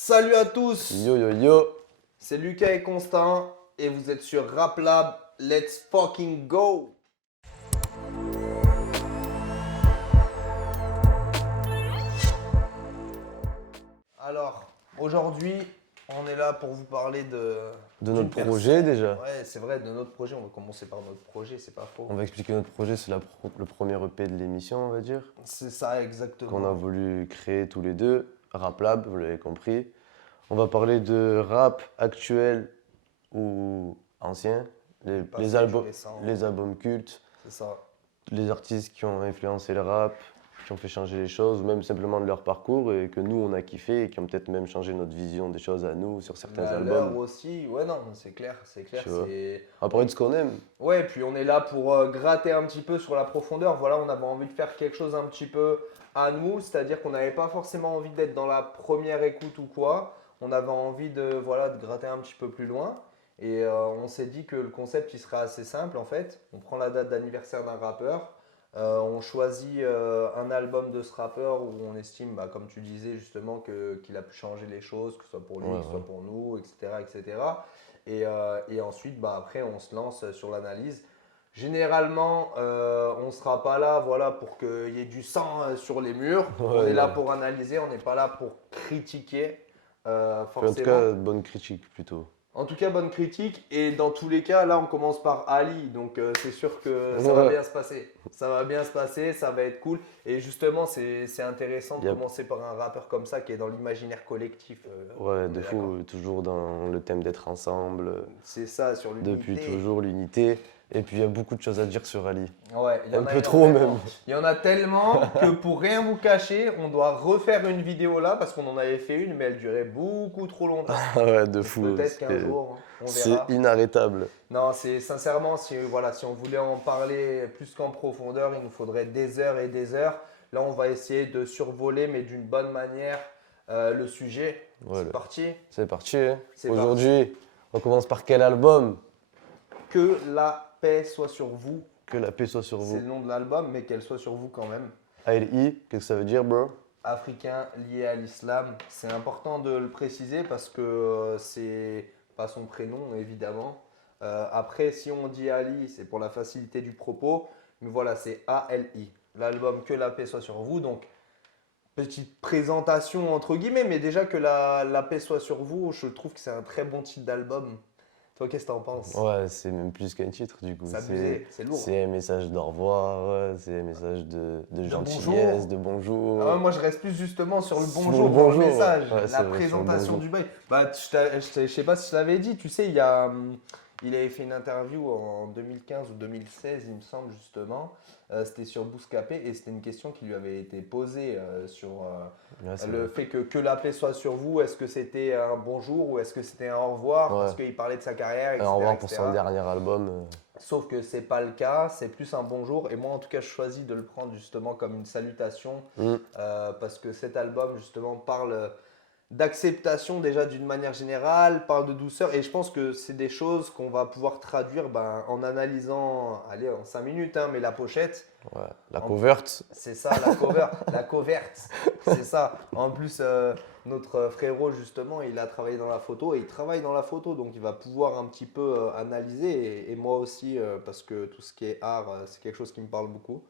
Salut à tous, Yo yo yo. c'est Lucas et Constant et vous êtes sur Rap Lab. Let's fucking go! Alors, aujourd'hui, on est là pour vous parler De d'une notre projet personne. déjà. Ouais, c'est vrai, de notre projet. On va commencer par notre projet, c'est pas faux. On va expliquer notre projet, c'est le premier EP de l'émission, on va dire, C'est ça, qu'on a exactement. voulu créer tous les deux. Rap Lab, vous l'avez compris. On va parler de rap actuel ou ancien, Passé, du récent. les albums cultes, C'est ça. les artistes qui ont influencé le rap, qui ont fait changer les choses, ou même simplement de leur parcours et que nous on a kiffé et qui ont peut-être même changé notre vision des choses à nous sur certains La leur albums. aussi. Ouais, non, c'est clair, c'est clair. Tu vois. C'est. On va parler de ce qu'on aime. Ouais, puis on est là pour gratter un petit peu sur la profondeur. Voilà, on avait envie de faire quelque chose un petit peu à nous, c'est-à-dire qu'on n'avait pas forcément envie d'être dans la première écoute ou quoi. On avait envie de, voilà, de gratter un petit peu plus loin. Et on s'est dit que le concept il serait assez simple en fait. On prend la date d'anniversaire d'un rappeur, on choisit un album de ce rappeur où on estime, bah, comme tu disais justement, qu'il a pu changer les choses, que ce soit pour lui, Ouais, que ce soit ouais. pour nous, etc. etc. Et ensuite, bah, après, on se lance sur l'analyse. Généralement, on ne sera pas là voilà, pour qu'il y ait du sang sur les murs. On Ouais, est là non. pour analyser, on n'est pas là pour critiquer Puis en tout forcément. cas, bonne critique plutôt. En tout cas, bonne critique. Et dans tous les cas, là, on commence par Ali. Donc, c'est sûr que ça va Ouais. bien se passer. Ça va bien se passer, ça va être cool. Et justement, c'est intéressant de Y a- commencer par un rappeur comme ça qui est dans l'imaginaire collectif. Ouais, On de est d'accord. fou, toujours dans le thème d'être ensemble, C'est ça, sur depuis l'unité. toujours, l'unité. Et puis il y a beaucoup de choses à dire sur Ali. Ouais, il y Un en a peu trop énormément. même. Il y en a tellement que pour rien vous cacher, on doit refaire une vidéo là parce qu'on en avait fait une, mais elle durait beaucoup trop longtemps. Ah ouais, de Donc fou. peut-être qu'un jour, hein, on C'est verra. inarrêtable. Non, c'est sincèrement, si, voilà, si on voulait en parler plus qu'en profondeur, il nous faudrait des heures et des heures. Là, on va essayer de survoler, mais d'une bonne manière, le sujet. C'est Voilà. parti. C'est parti, hein. C'est Aujourd'hui, on commence par quel album? Que la paix soit sur vous. Que la paix soit sur C'est vous. le nom de l'album, mais qu'elle soit sur vous quand même. ALI, qu'est-ce que ça veut dire, bro? Africain lié à l'islam. C'est important de le préciser parce que c'est pas son prénom, évidemment. Après, si on dit Ali, c'est pour la facilité du propos. Mais voilà, c'est ALI. L'album Que la paix soit sur vous. Donc, petite présentation entre guillemets, mais déjà que la paix soit sur vous, je trouve que c'est un très bon titre d'album. Toi, qu'est-ce que t'en penses? Ouais, c'est même plus qu'un titre, du coup. C'est abusé, c'est lourd. C'est un message d'au revoir, ouais, c'est un message de De gentillesse, bonjour. de bonjour. Ah ouais, moi, je reste plus justement sur le Sur bonjour le dans le bonjour, message, ouais, la c'est vrai, sur le présentation bonjour. du bail. Bah, je sais pas si je l'avais dit, tu sais, il avait fait une interview en 2015 ou 2016, il me semble, justement. C'était sur Bouscapé et c'était une question qui lui avait été posée sur Ouais, c'est le vrai. fait que la paix soit sur vous. Est-ce que c'était un bonjour ou est-ce que c'était un au revoir? Ouais. Parce qu'il parlait de sa carrière, Au etc. revoir pour son etc. dernier album. Sauf que c'est pas le cas, c'est plus un bonjour. Et moi, en tout cas, je choisis de le prendre justement comme une salutation parce que cet album, justement, parle d'acceptation déjà d'une manière générale, parle de douceur. Et je pense que c'est des choses qu'on va pouvoir traduire ben, en analysant, allez, en 5 minutes, hein, mais la pochette. Ouais. La En- covert. C'est ça, la cover, la coverte, c'est ça. En plus, notre frérot, justement, il a travaillé dans la photo et il travaille dans la photo, donc il va pouvoir un petit peu analyser. Et moi aussi, parce que tout ce qui est art, c'est quelque chose qui me parle beaucoup.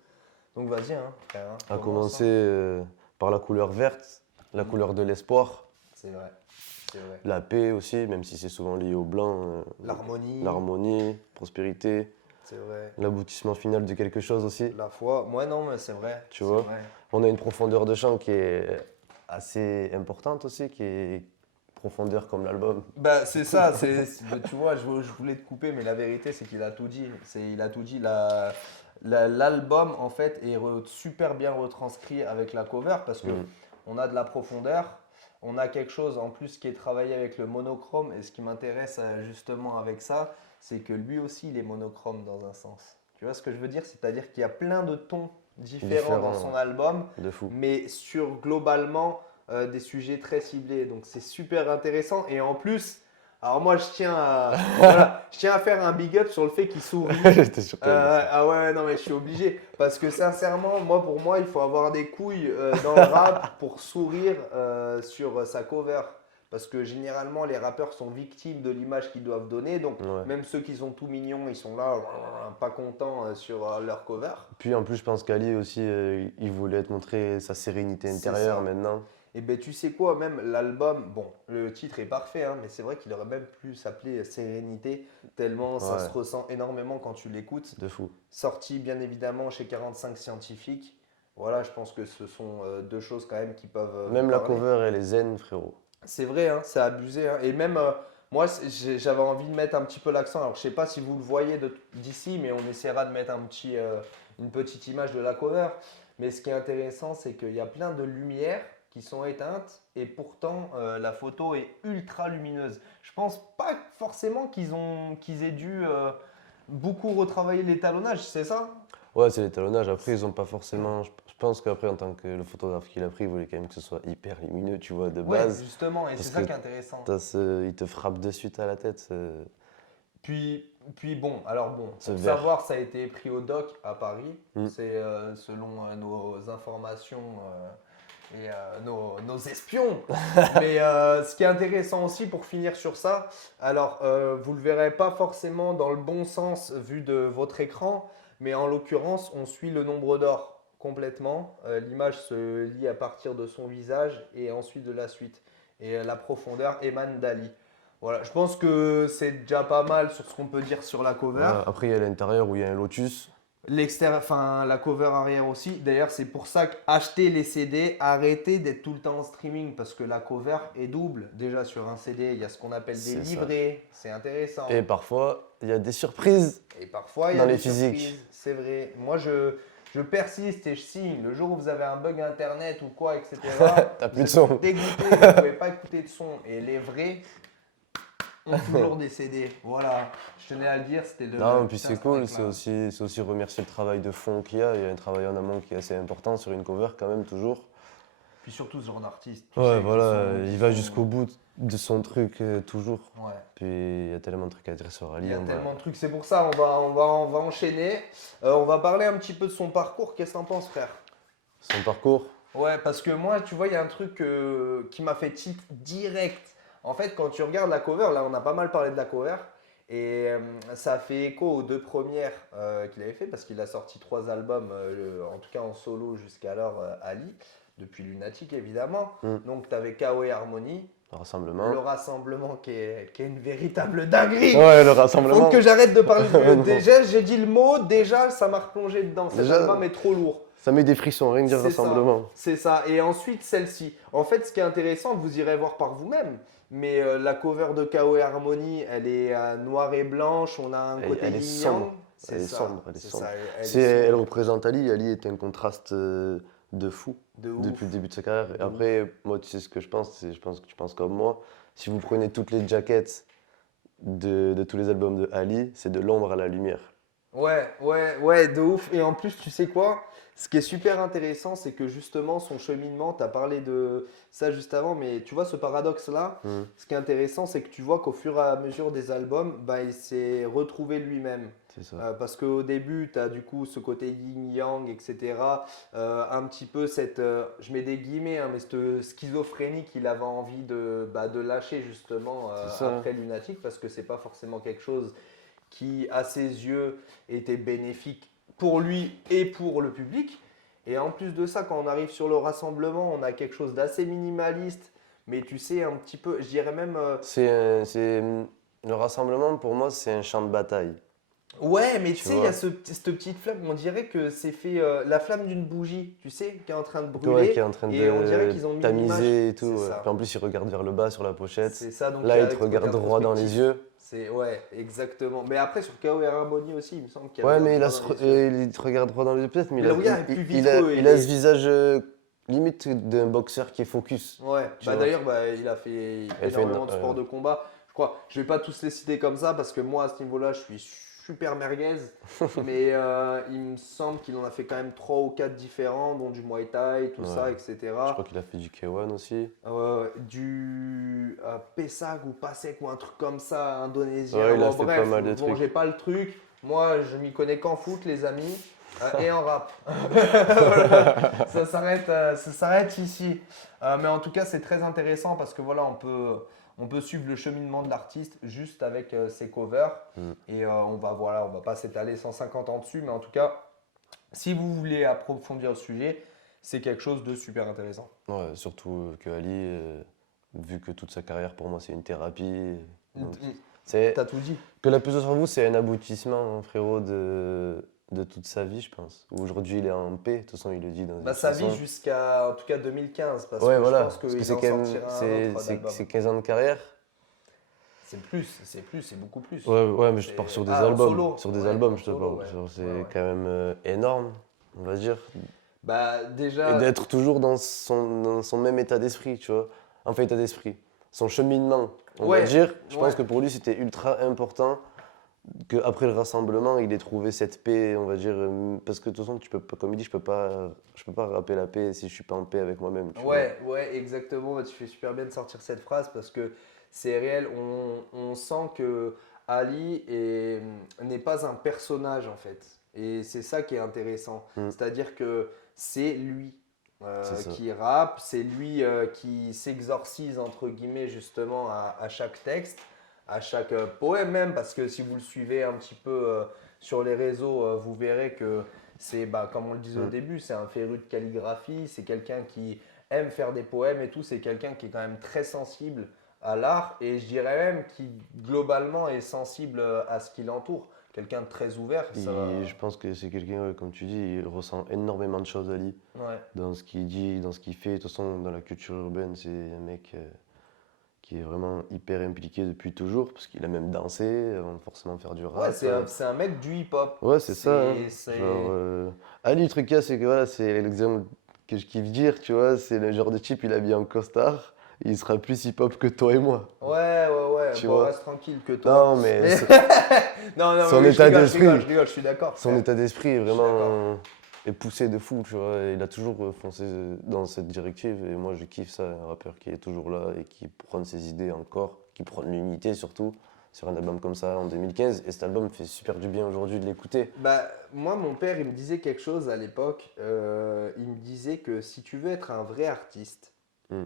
Donc vas-y, hein, frère, hein, A commence, commencer hein. par la couleur verte, la Mhm. couleur de l'espoir, C'est vrai, c'est vrai. la paix aussi, même si c'est souvent lié au blanc. L'harmonie, L'harmonie, prospérité, c'est vrai. l'aboutissement final de quelque chose aussi. La foi, moi non, mais c'est vrai. Tu c'est vois. vrai. On a une profondeur de chant qui est assez importante aussi, qui est profondeur comme l'album. Bah, c'est ça, bah, tu vois, je voulais te couper, mais la vérité, c'est qu'il a tout dit. Il a tout dit. L'album, en fait, est super bien retranscrit avec la cover parce que Mm. on a de la profondeur, on a quelque chose en plus qui est travaillé avec le monochrome. Et ce qui m'intéresse justement avec ça, c'est que lui aussi, il est monochrome dans un sens. Tu vois ce que je veux dire? C'est-à-dire qu'il y a plein de tons différents dans son Différent, album, de fou. mais sur globalement des sujets très ciblés. Donc c'est super intéressant. Et en plus, alors moi je tiens à, voilà, je tiens à faire un big up sur le fait qu'il sourit. J'étais sûr que t'allais dire ça. Ah ouais, non mais je suis obligé. Parce que sincèrement, pour moi, il faut avoir des couilles dans le rap pour sourire sur sa cover. parce que généralement les rappeurs sont victimes de l'image qu'ils doivent donner, donc Ouais. même ceux qui sont tout mignons, ils sont là pas contents sur leur cover. Puis en plus, je pense qu'Ali aussi, il voulait te montrer sa sérénité C'est intérieure ça. maintenant. Et ben tu sais quoi, même l'album, bon, le titre est parfait, hein, mais c'est vrai qu'il aurait même pu s'appeler Sérénité, tellement ça se Ouais, ressent énormément quand tu l'écoutes. de fou. Sorti bien évidemment chez 45 Scientifiques. Voilà, je pense que ce sont deux choses quand même qui peuvent vous Même la parler. cover, elle est zen, frérot. C'est vrai, hein, c'est abusé, hein. Et même moi, j'avais envie de mettre un petit peu l'accent. Alors, je sais pas si vous le voyez d'ici, mais on essaiera de mettre une petite image de la cover. Mais ce qui est intéressant, c'est qu'il y a plein de lumières qui sont éteintes et pourtant la photo est ultra lumineuse. Je pense pas forcément qu'ils aient dû beaucoup retravailler l'étalonnage, c'est ça? Ouais, c'est l'étalonnage. Après, ils ont pas forcément. Je pense qu'après, en tant que le photographe qu'il a pris, il voulait quand même que ce soit hyper lumineux, tu vois, de Ouais, base. justement, et c'est Parce ça que qui est intéressant. il te frappe de suite à la tête, Puis, puis bon, alors bon, ce pour vert. savoir, ça a été pris au doc à Paris. Mm. C'est selon nos informations et nos espions. Mais ce qui est intéressant aussi pour finir sur ça, alors vous le verrez pas forcément dans le bon sens vu de votre écran, mais en l'occurrence, on suit le nombre d'or complètement. L'image se lit à partir de son visage et ensuite de la suite. Et la profondeur émane d'Ali. Voilà, je pense que c'est déjà pas mal sur ce qu'on peut dire sur la cover. Voilà. Après, il y a l'intérieur où il y a un lotus. L'extérieur, enfin la cover arrière aussi. D'ailleurs, c'est pour ça qu'acheter les CD, arrêtez d'être tout le temps en streaming parce que la cover est double. Déjà sur un CD, il y a ce qu'on appelle des C'est ça. livrets, c'est intéressant. Et parfois, il y a des surprises. Et parfois, il y a dans des les physiques. surprises, c'est vrai. Moi, je persiste et je signe. Le jour où vous avez un bug internet ou quoi, etc., T'as plus vous de son. êtes dégoûté, vous ne pouvez pas écouter de son. Et les vrais ont toujours des CD. Voilà, je tenais à le dire, c'était le. Non, puis petit c'est instant cool, éclat. c'est aussi remercier le travail de fond qu'il y a. Il y a un travail en amont qui est assez important sur une cover quand même, toujours. Puis surtout ce genre d'artiste. Tu Ouais, sais, voilà, qui il va sont- jusqu'au bout de son truc, toujours. Ouais. Puis il y a tellement de trucs à dire sur Ali. Il y a on va- tellement de trucs, c'est pour ça, on va enchaîner. On va parler un petit peu de son parcours. Qu'est-ce que t'en penses, frère? Son parcours. Ouais, parce que moi, tu vois, il y a un truc qui m'a fait tilt direct. En fait, quand tu regardes la cover, là, on a pas mal parlé de la cover. Et ça a fait écho aux deux premières qu'il avait fait, parce qu'il a sorti 3 albums, en tout cas en solo jusqu'alors, Ali, depuis Lunatic évidemment. Mm. Donc, tu avais KO et Harmony, Le rassemblement. le rassemblement qui est une véritable dinguerie. Ouais, le Faut rassemblement. que j'arrête de parler de... Non. Déjà, j'ai dit le mot, déjà, ça m'a replongé dedans. Cet Déjà- album est trop lourd. Ça met des frissons, rien que dire C'est ça. rassemblement. C'est ça. Et ensuite, celle-ci. En fait, ce qui est intéressant, vous irez voir par vous-même. Mais la cover de KO et Harmony, elle est noire et blanche. On a un côté Elle est yin-yang. sombre. C'est Elle est ça. sombre, elle est C'est sombre. ça, elle est Elle sombre. représente Ali. Ali est un contraste de fou De ouf. depuis le début de sa carrière. Et De après, moi, tu sais ce que je pense, je pense que tu penses comme moi. Si vous prenez toutes les jackets de tous les albums de Ali, c'est de l'ombre à la lumière. Ouais, de ouf. Et en plus, tu sais quoi? Ce qui est super intéressant, c'est que justement, son cheminement, tu as parlé de ça juste avant, mais tu vois ce paradoxe-là, Mm. ce qui est intéressant, c'est que tu vois qu'au fur et à mesure des albums, bah, il s'est retrouvé lui-même. C'est ça. Parce qu'au début, tu as du coup ce côté yin-yang, etc. Un petit peu cette, je mets des guillemets, hein, mais cette schizophrénie qu'il avait envie de lâcher justement C'est ça. après Lunatic, parce que c'est pas forcément quelque chose qui, à ses yeux, était bénéfique pour lui et pour le public. Et en plus de ça, quand on arrive sur le rassemblement, on a quelque chose d'assez minimaliste, mais tu sais, un petit peu, je dirais même... Le rassemblement, pour moi, c'est un champ de bataille. Ouais, mais tu Tu sais, il y vois. a cette petite flamme, on dirait que c'est fait la flamme d'une bougie, tu sais, qui est en train de Ouais, brûler. qui est en train et on dirait de qu'ils ont mis tamiser et l'image. tout. C'est Ouais. ça. Puis en plus, il regarde vers le bas sur la pochette. C'est ça, donc Là, y a il te ce regarde côté droit dans les introspectif. yeux. Ouais, exactement. Mais après, sur KO et Harmony aussi, il me semble qu'il y Ouais, avait mais un il, a droit ce dans re- les yeux. il te regarde droit dans les yeux peut-être, mais Le regard est plus vitreux, il il a est- ce visage limite d'un boxeur qui est focus. Ouais, Tu bah vois. d'ailleurs, il a fait Il a fait énormément de une- sports de combat. Je crois, je vais pas tous les citer comme ça parce que moi, à ce niveau-là, je suis super merguez. Mais il me semble qu'il en a fait quand même 3 ou 4 différents, dont du Muay Thai, tout ça, Ouais. etc. Je crois qu'il a fait du K1 aussi. Du Pesag ou Pasek ou un truc comme ça, indonésien. Ouais, il a Bon, fait bref, pas mal de bon, trucs. j'ai pas le truc. Moi, je m'y connais qu'en foot, les amis. Et en rap. Voilà. Ça s'arrête ici. Mais en tout cas, c'est très intéressant parce que voilà, on peut suivre le cheminement de l'artiste juste avec ses covers. Mm. Et voilà, on va pas s'étaler 150 ans dessus, mais en tout cas, si vous voulez approfondir le sujet, c'est quelque chose de super intéressant. Ouais, surtout que Ali, vu que toute sa carrière pour moi c'est une thérapie, donc c'est T'as tout dit. que la puissance sur vous c'est un aboutissement, hein, frérot, de toute sa vie, je pense. Aujourd'hui il est en paix, de toute façon il le dit dans Bah, une sa vie chanson. jusqu'à en tout cas 2015, parce Ouais, que je voilà, pense parce que qu'il c'est en quand même sortira un autre d'album. c'est 15 ans de carrière. C'est beaucoup plus. Ouais, mais je te parle sur des Ah, en albums, solo. sur des Ouais, albums en je te solo, parle. ouais. Genre, c'est Ouais, ouais. quand même énorme, on va dire. Bah, Et déjà, d'être toujours dans son même état d'esprit, tu vois. Enfin, état d'esprit. Son cheminement, on va ouais, dire. Je pense ouais. que pour lui, c'était ultra important qu'après le rassemblement, il ait trouvé cette paix, on va dire. Parce que de toute façon, tu peux pas, comme il dit, je peux pas rapper la paix si je suis pas en paix avec moi-même, tu vois. Ouais, exactement. Tu fais super bien de sortir cette phrase parce que c'est réel. On sent que n'est pas un personnage en fait. Et c'est ça qui est intéressant. Mm. C'est-à-dire que c'est lui C'est ça. qui rappe, c'est lui qui s'exorcise entre guillemets justement à chaque texte, à chaque poème même. Parce que si vous le suivez un petit peu sur les réseaux, vous verrez que c'est, bah, comme on le disait au Mm. début, c'est un féru de calligraphie, c'est quelqu'un qui aime faire des poèmes et tout, c'est quelqu'un qui est quand même très sensible à l'art et je dirais même qui globalement est sensible à ce qui l'entoure. Quelqu'un de très ouvert, ça va. Je pense que c'est quelqu'un, ouais, comme tu dis, il ressent énormément de choses, Ali, Ouais. dans ce qu'il dit, dans ce qu'il fait. De toute façon, dans la culture urbaine, c'est un mec qui est vraiment hyper impliqué depuis toujours, parce qu'il a même dansé avant de forcément faire du Ouais, rap. c'est un mec du hip-hop. Ouais, c'est ça, hein. C'est- Genre, Ali, le truc qu'il y a, c'est que voilà, c'est l'exemple que je kiffe dire, tu vois, c'est le genre de type, il est habillé en costard, il sera plus hip-hop que toi et moi, Ouais. tu Bon, vois. reste tranquille que toi. Non, mais Mais- non, son mais état d'esprit, je suis d'accord. son Frère. état d'esprit est Je suis d'accord. vraiment est poussé de fou, tu vois. Il a toujours foncé dans cette directive, et moi, je kiffe ça, un rappeur qui est toujours là et qui prône ses idées encore, qui prône l'unité surtout, sur un album comme ça en 2015, et cet album me fait super du bien aujourd'hui de l'écouter. Bah, moi, mon père, il me disait quelque chose à l'époque. Il me disait que si tu veux être un vrai artiste, Mm.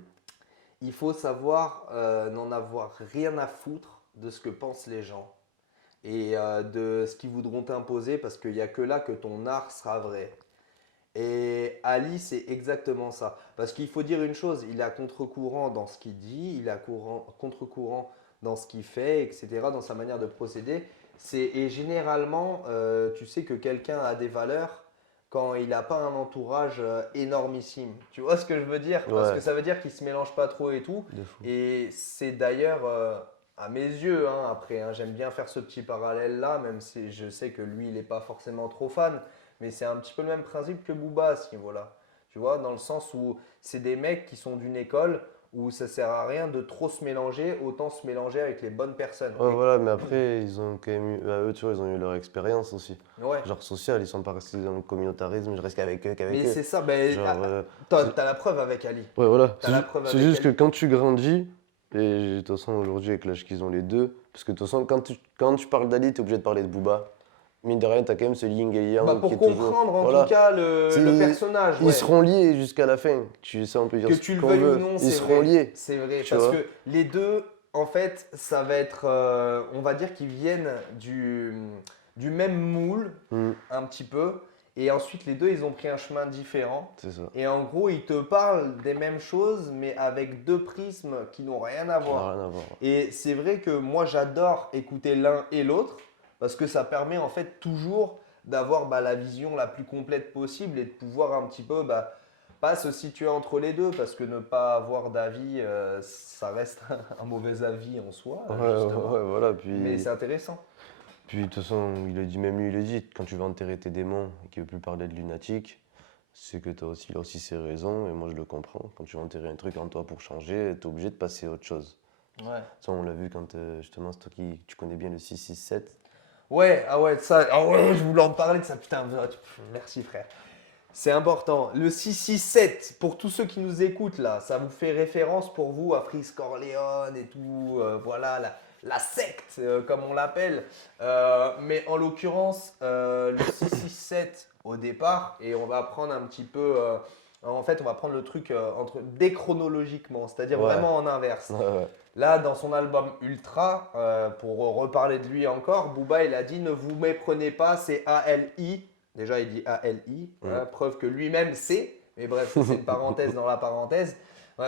il faut savoir n'en avoir rien à foutre de ce que pensent les gens et de ce qu'ils voudront t'imposer parce qu'il n'y a que là que ton art sera vrai. Et Ali, c'est exactement ça. Parce qu'il faut dire une chose, il est à contre-courant dans ce qu'il dit, il est à contre-courant dans ce qu'il fait, etc., dans sa manière de procéder. Et généralement, tu sais que quelqu'un a des valeurs quand il n'a pas un entourage énormissime. Tu vois ce que je veux dire? Parce que Ouais, ça veut dire qu'il ne se mélange pas trop et tout. de fou. Et c'est d'ailleurs, à mes yeux, hein, après, hein, j'aime bien faire ce petit parallèle-là, même si je sais que lui, il n'est pas forcément trop fan. Mais c'est un petit peu le même principe que Booba à ce niveau-là. Tu vois, dans le sens où c'est des mecs qui sont d'une école où ça sert à rien de trop se mélanger, autant se mélanger avec les bonnes personnes. Ouais, voilà, mais après, ils ont quand même eu, bah, eux, tu vois, ils ont eu leur expérience aussi. Ouais. Genre sociale, ils sont pas restés dans le communautarisme, je reste qu'avec Mais eux. c'est ça, ben, Genre, t'as la preuve avec Ali. ouais, voilà. T'as la preuve C'est avec juste que Ali. quand tu grandis, et de toute façon, aujourd'hui, avec l'âge qu'ils ont les deux, parce que de toute façon, quand tu parles d'Ali, t'es obligé de parler de Booba. Mine de rien, t'as quand même ce yin et Bah, yang qui pour est toujours. comprendre en Voilà. tout cas C'est- le personnage, Ils ouais. seront liés jusqu'à la fin. Ça, on peut dire Que ce tu le qu'on veuilles ou veut. non, Ils c'est seront vrai. liés. C'est vrai. Tu Parce vois. que les deux, en fait, ça va être, on va dire qu'ils viennent du même moule, Mm, un petit peu. Et ensuite, les deux, ils ont pris un chemin différent. c'est ça. Et en gros, ils te parlent des mêmes choses, mais avec deux prismes qui n'ont rien à Ça n'a voir. rien à voir. Et c'est vrai que moi, j'adore écouter l'un et l'autre, parce que ça permet en fait toujours d'avoir bah, la vision la plus complète possible et de pouvoir un petit peu bah, pas se situer entre les deux, parce que ne pas avoir d'avis, ça reste un mauvais avis en soi, justement. Ouais, voilà. Mais c'est intéressant. Puis de toute façon, il a dit, même lui, il a dit, quand tu vas enterrer tes démons et qu'il veut plus parler de lunatique, c'est que il a aussi ses raisons, et moi je le comprends. Quand tu vas enterrer un truc en toi pour changer, t'es obligé de passer à autre chose. Ouais. Ça, on l'a vu quand justement, c'est toi tu connais bien le 667. Ouais, ah ouais, ça, ah ouais, je voulais en parler de ça, putain, merci frère. C'est important. Le 667, pour tous ceux qui nous écoutent là, ça vous fait référence pour vous à Freeze Corleone et tout, voilà, la secte, comme on l'appelle. Mais en l'occurrence, le 667, au départ et on va prendre un petit peu. En fait, on va prendre le truc déchronologiquement, c'est-à-dire Ouais. vraiment en inverse. Ouais, ouais. Là, dans son album Ultra, pour reparler de lui encore, Booba, il a dit ne vous méprenez pas, c'est A-L-I. Déjà, il dit A-L-I, voilà, preuve que lui-même sait. Mais bref, ça, c'est une parenthèse dans la parenthèse.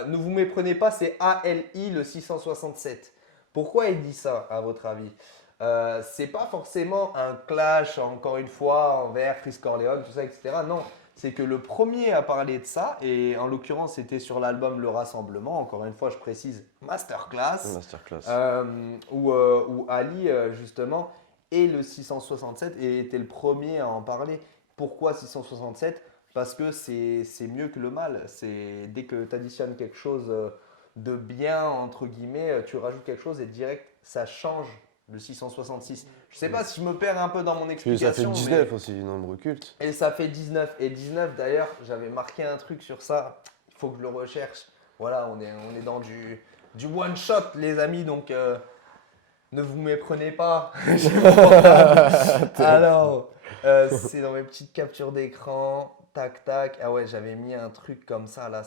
Ne vous méprenez pas, c'est A-L-I le 667. Pourquoi il dit ça, à votre avis? C'est pas forcément un clash, encore une fois, envers Chris Corleone, tout ça, etc. Non, c'est que le premier à parler de ça, et en l'occurrence c'était sur l'album Le Rassemblement, encore une fois je précise Masterclass, Masterclass. où Ali justement et le 667 et était le premier à en parler. Pourquoi 667? Parce que c'est mieux que le mal. C'est dès que tu additionnes quelque chose de bien, entre guillemets, tu rajoutes quelque chose et direct ça change le 666. Je sais pas si je me perds un peu dans mon Puis ça fait explication, 19 aussi, nombre culte. et ça fait 19. Et 19 d'ailleurs, j'avais marqué un truc sur ça. Il faut que je le recherche. Voilà, on est dans du one shot, les amis. Donc, ne vous méprenez pas. Alors, c'est dans mes petites captures d'écran. Tac, tac. Ah ouais, j'avais mis un truc comme ça là.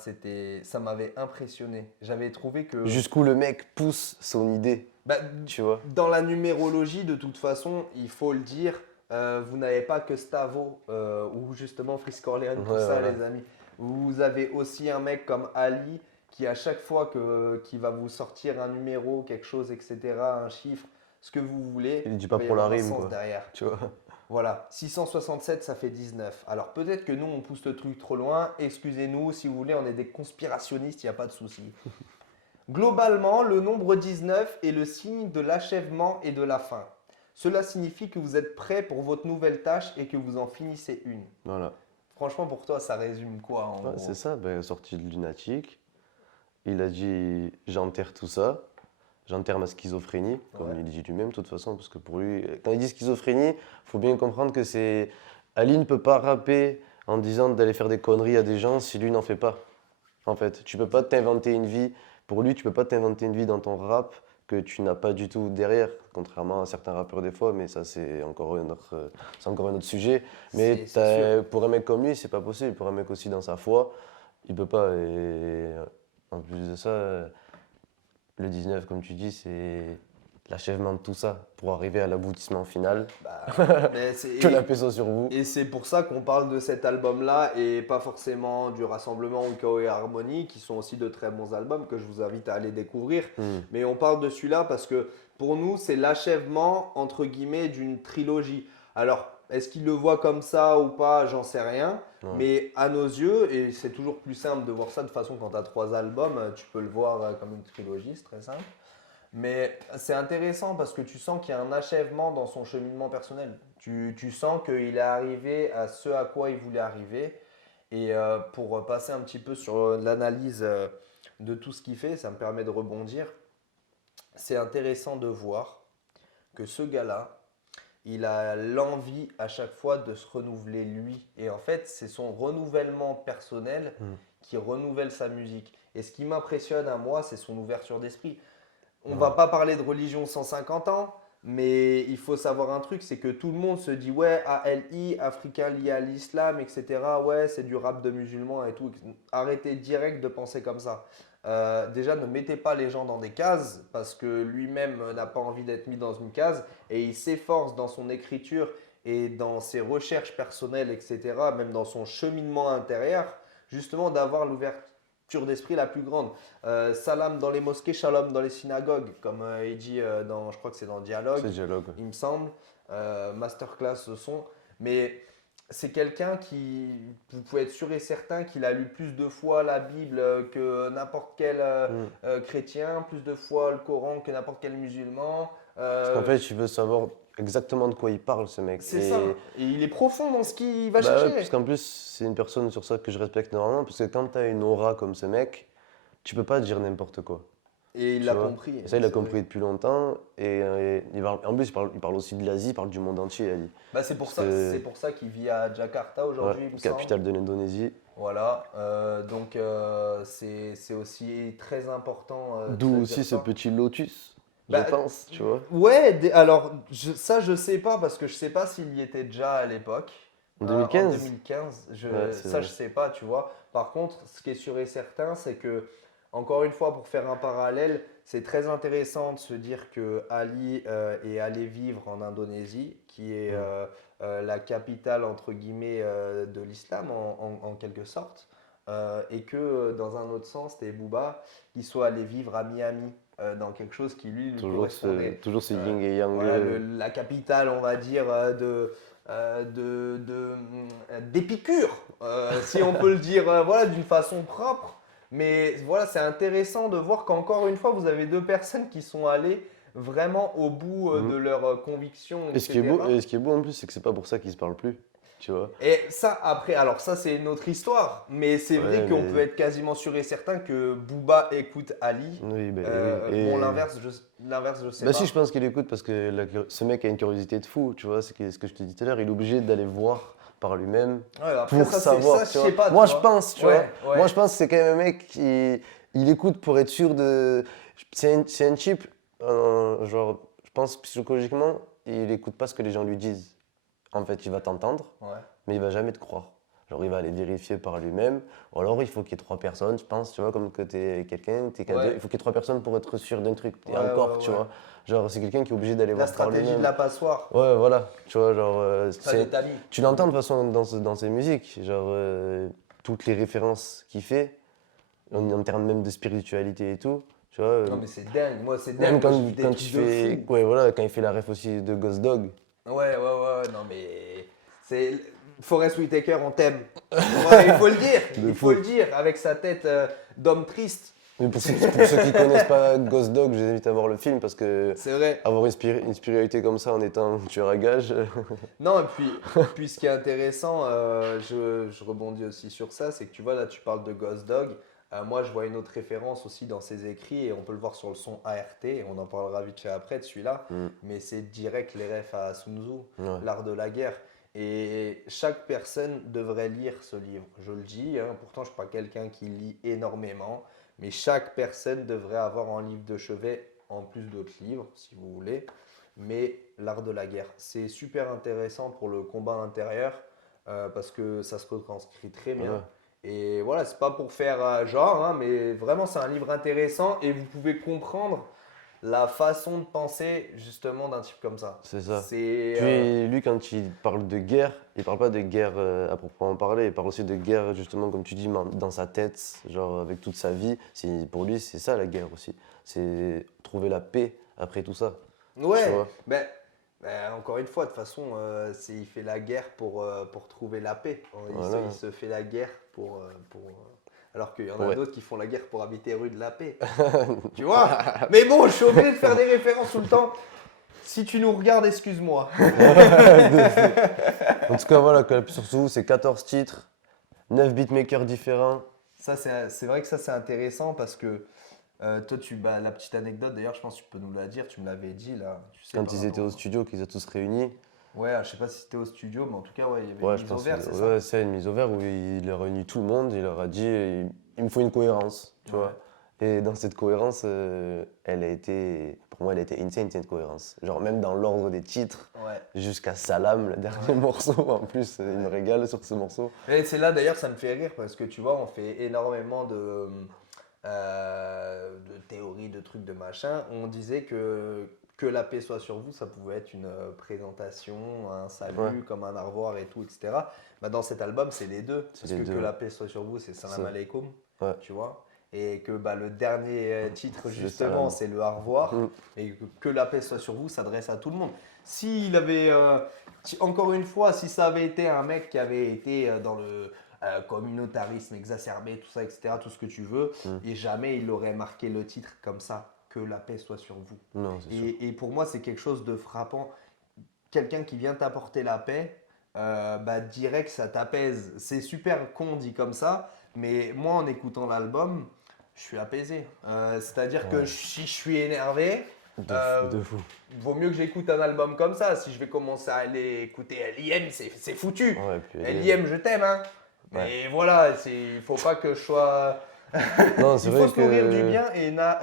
Ça m'avait impressionné. J'avais trouvé que Jusqu'où le mec pousse son idée, bah, tu vois. dans la numérologie, de toute façon, il faut le dire, vous n'avez pas que Stavo ou justement Frisk Corleone, tout Ouais, ça, voilà. les amis. Vous avez aussi un mec comme Ali qui, à chaque fois qui va vous sortir un numéro, quelque chose, etc., un chiffre, ce que vous voulez, Il dit il pas va y pour la avoir un rime, sens quoi. derrière. Tu vois. Voilà, 667, ça fait 19. Alors peut-être que nous, on pousse le truc trop loin. Excusez-nous, si vous voulez, on est des conspirationnistes, il n'y a pas de souci. Globalement, le nombre 19 est le signe de l'achèvement et de la fin. Cela signifie que vous êtes prêt pour votre nouvelle tâche et que vous en finissez une. Voilà. Franchement, pour toi, ça résume quoi en Ouais, gros? c'est ça, ben, sorti de lunatique. Il a dit j'enterre tout ça, j'enterre ma schizophrénie, comme Ouais. il dit lui-même de toute façon, parce que pour lui, quand il dit schizophrénie, il faut bien comprendre que c'est. Ali ne peut pas rapper en disant d'aller faire des conneries à des gens si lui n'en fait pas. En fait, tu peux pas t'inventer une vie. Pour lui, tu peux pas t'inventer une vie dans ton rap que tu n'as pas du tout derrière, contrairement à certains rappeurs des fois, mais ça c'est encore un autre sujet. Mais C'est sûr. pour un mec comme lui, c'est pas possible. Pour un mec aussi dans sa foi, il peut pas. Et en plus de ça, le 19, comme tu dis, c'est l'achèvement de tout ça pour arriver à l'aboutissement final. Bah, mais Que la paix soit sur vous. et c'est pour ça qu'on parle de cet album-là et pas forcément du Rassemblement ou Chaos et Harmonie, qui sont aussi de très bons albums que je vous invite à aller découvrir. Hmm. Mais on parle de celui-là parce que pour nous, c'est l'achèvement, entre guillemets, d'une trilogie. Alors, est-ce qu'il le voit comme ça ou pas, j'en sais rien. Ouais. Mais à nos yeux, et c'est toujours plus simple de voir ça de toute façon quand tu as trois albums, tu peux le voir comme une trilogie, c'est très simple. Mais c'est intéressant parce que tu sens qu'il y a un achèvement dans son cheminement personnel. Tu sens qu'il est arrivé à ce à quoi il voulait arriver. Et pour passer un petit peu sur l'analyse de tout ce qu'il fait, ça me permet de rebondir. C'est intéressant de voir que ce gars-là, il a l'envie à chaque fois de se renouveler lui. Et en fait, c'est son renouvellement personnel Hmm. qui renouvelle sa musique. Et ce qui m'impressionne à moi, c'est son ouverture d'esprit. On Ouais. va pas parler de religion 150 ans, mais il faut savoir un truc, c'est que tout le monde se dit ouais, ALI, africain lié à l'islam, etc. Ouais, c'est du rap de musulmans et tout. Arrêtez direct de penser comme ça. Déjà, ne mettez pas les gens dans des cases parce que lui-même n'a pas envie d'être mis dans une case et il s'efforce dans son écriture et dans ses recherches personnelles, etc., même dans son cheminement intérieur, justement d'avoir l'ouverture d'esprit la plus grande. Salam dans les mosquées, shalom dans les synagogues, comme il dit je crois que c'est dans Dialogue, C'est dialogue. il me semble. Masterclass ce son. Mais c'est quelqu'un qui, vous pouvez être sûr et certain qu'il a lu plus de fois la Bible que n'importe quel Hmm. chrétien, plus de fois le Coran que n'importe quel musulman. Parce qu'en fait, tu veux savoir exactement de quoi il parle, ce mec. C'est ça. Et il est profond dans ce qu'il va Bah ouais, chercher. parce qu'en plus, c'est une personne sur ça que je respecte énormément, parce que quand tu as une aura comme ce mec, tu peux pas dire n'importe quoi. Et il Tu l'a vois. compris. Et ça, il a C'est compris vrai. depuis longtemps. Et en plus, il parle aussi de l'Asie, il parle du monde entier, Ali. Bah, c'est pour Parce ça, que, c'est pour ça qu'il vit à Jakarta ouais, aujourd'hui, il me semble. capitale de l'Indonésie. Voilà, donc c'est aussi très important de D'où se aussi dire ce ça. petit lotus, je Bah, pense, tu vois. ouais, alors ça je sais pas parce que je sais pas s'il y était déjà à l'époque. En En 2015? 2015, Ouais, c'est ça vrai. je sais pas, tu vois. Par contre, ce qui est sûr et certain, c'est que, encore une fois, pour faire un parallèle, c'est très intéressant de se dire que Ali est allé vivre en Indonésie, qui est Mm. la capitale, entre guillemets, de l'islam, en quelque sorte. Et que, dans un autre sens, c'était Booba qui soit allé vivre à Miami, dans quelque chose qui lui correspondait. Toujours ce Euh, yin et yang. voilà, la capitale, on va dire, d'Épicure, si on peut le dire voilà, d'une façon propre. Mais voilà, c'est intéressant de voir qu'encore une fois, vous avez deux personnes qui sont allées vraiment au bout de Mhm. leurs convictions, Et etc. ce qui est beau en plus, c'est que c'est pas pour ça qu'ils se parlent plus. Tu vois? Et ça, après, alors ça, c'est une autre histoire. Mais c'est vrai Ouais, qu'on peut mais. être quasiment sûr et certain que Booba écoute Ali. Oui, ben oui. Bon, Et. l'inverse, je sais Bah si, je pas. pense qu'il écoute parce que ce mec a une curiosité de fou, tu vois, ce que je te dis tout à l'heure, il est obligé d'aller voir par lui-même Ouais, après, pour ça, savoir, je tu sais vois. pas, tu Moi, je vois. pense, tu vois, Ouais, ouais. moi, je pense que c'est quand même un mec qui, il écoute pour être sûr de... C'est un type, genre, je pense psychologiquement, il écoute pas ce que les gens lui disent. En fait, il va t'entendre, Ouais. mais il va jamais te croire. Genre, il va aller vérifier par lui-même. Ou alors, il faut qu'il y ait trois personnes, je pense, tu vois, comme que t'es quelqu'un, t'es qu'à deux. Ouais, Il faut qu'il y ait trois personnes pour être sûr d'un truc. ouais, Et encore, ouais, tu ouais. vois. Genre, c'est quelqu'un qui est obligé d'aller La voir par stratégie de lui-même. la passoire, Ouais, voilà. Tu vois, genre, ça de Tami. tu l'entends de toute façon dans ses musiques. Genre, toutes les références qu'il fait, en termes même de spiritualité et tout. Tu vois, Non, mais c'est dingue. Moi, c'est même dingue. Moi, j'ai vu des quand trucs il de fait. fou. Ouais, voilà, quand il fait la ref aussi de Ghost Dog. Ouais, ouais, ouais. Non, mais c'est Forest Whitaker, on t'aime. Ouais, il faut le dire. De Il faut fou. le dire. Avec sa tête d'homme triste. Mais pour ceux qui connaissent pas Ghost Dog, je les invite à voir le film parce que C'est vrai. avoir une spiritualité comme ça en étant tueur à gages. Non, et puis ce qui est intéressant, je rebondis aussi sur ça, c'est que tu vois, là, tu parles de Ghost Dog. Moi, je vois une autre référence aussi dans ses écrits, et on peut le voir sur le son ART, et on en parlera vite fait après de celui-là, Mm, mais c'est direct les refs à Sun Tzu, ouais. l'art de la guerre. Et chaque personne devrait lire ce livre. Je le dis, hein, pourtant, je ne suis pas quelqu'un qui lit énormément, mais chaque personne devrait avoir un livre de chevet en plus d'autres livres, si vous voulez, mais l'art de la guerre. C'est super intéressant pour le combat intérieur parce que ça se retranscrit très bien. Ouais. Et voilà, c'est pas pour faire genre, hein, mais vraiment c'est un livre intéressant et vous pouvez comprendre la façon de penser justement d'un type comme ça. C'est ça. C'est Puis lui, quand il parle de guerre, il parle pas de guerre à proprement parler, il parle aussi de guerre, justement, comme tu dis, dans sa tête, genre avec toute sa vie. Pour lui, c'est ça la guerre aussi. C'est trouver la paix après tout ça, tu ouais, vois. ben, encore une fois, de toute façon, il fait la guerre pour trouver la paix. Il Voilà. se fait la guerre alors qu'il y en a Ouais. d'autres qui font la guerre pour habiter rue de la paix. Tu vois? Mais bon, je suis obligé de faire des références tout le temps. Si tu nous regardes, excuse-moi. En tout cas, voilà, surtout, c'est 14 titres, 9 beatmakers différents. Ça, c'est vrai que ça, c'est intéressant parce que toi, la petite anecdote, d'ailleurs, je pense que tu peux nous la dire. Tu me l'avais dit, là. Tu sais, Quand par ils étaient au rapport. studio, qu'ils ont tous réunis. Ouais, je sais pas si c'était au studio, mais en tout cas, ouais, il y avait une Ouais, je mise au pense vert, c'est ça? ouais, c'est une mise au vert où il a réuni tout le monde, il leur a dit il me faut une cohérence, tu Ouais. vois. Et dans cette cohérence, pour moi, elle a été insane cette cohérence. Genre, même dans l'ordre des titres, Ouais. jusqu'à Salam, le dernier morceau, en plus, il me régale sur ce morceau. Et c'est là d'ailleurs, ça me fait rire parce que tu vois, on fait énormément de théories, de trucs, de machin. On disait que la paix soit sur vous, ça pouvait être une présentation, un salut, Ouais, comme un au revoir et tout, etc. Bah, dans cet album, c'est les deux. c'est Parce les que deux. la paix soit sur vous, c'est Salam Ça. Alaikum, Ouais, tu vois. Et que bah, le dernier titre, c'est le justement, Salam. c'est le au revoir. Mm. Et que la paix soit sur vous s'adresse à tout le monde. S'il avait, encore une fois, si ça avait été un mec qui avait été dans le communautarisme exacerbé, tout ça, etc., tout ce que tu veux, Mm. et jamais il aurait marqué le titre comme ça, que la paix soit sur vous. Non, c'est sûr. Et pour moi, c'est quelque chose de frappant. Quelqu'un qui vient t'apporter la paix, bah, direct, ça t'apaise. C'est super con dit comme ça, mais moi, en écoutant l'album, je suis apaisé. C'est-à-dire que Ouais. si je suis énervé, De euh, fou. vaut mieux que j'écoute un album comme ça. Si je vais commencer à aller écouter L.I.M, c'est foutu. Ouais, puis L.I.M, je t'aime, hein. ouais. Mais voilà, il faut pas que je sois. Non, c'est Il faut vrai se nourrir du que. bien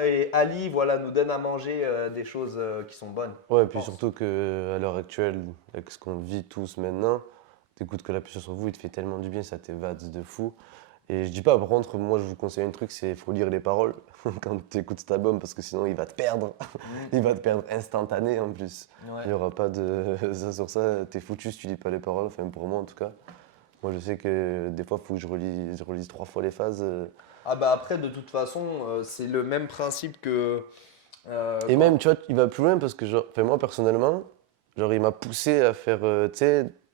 et Ali, voilà, nous donne à manger des choses qui sont bonnes. Ouais, Je puis pense. surtout qu'à l'heure actuelle, avec ce qu'on vit tous maintenant, t'écoutes que la puce sur vous, il te fait tellement du bien, ça t'évade de fou. Et je dis pas, par contre, moi je vous conseille un truc, c'est faut lire les paroles quand tu écoutes cet album parce que sinon il va te perdre. Il va te perdre instantané en plus. Ouais. Il n'y aura pas de. Ça, sur ça, t'es foutu si tu lis pas les paroles, enfin pour moi en tout cas. Moi je sais que des fois, il faut que je relise 3 fois les phases. Ah bah après, de toute façon, c'est le même principe que Et quand... même, tu vois, il va plus loin parce que, genre, enfin, moi personnellement, genre, il m'a poussé à faire, tu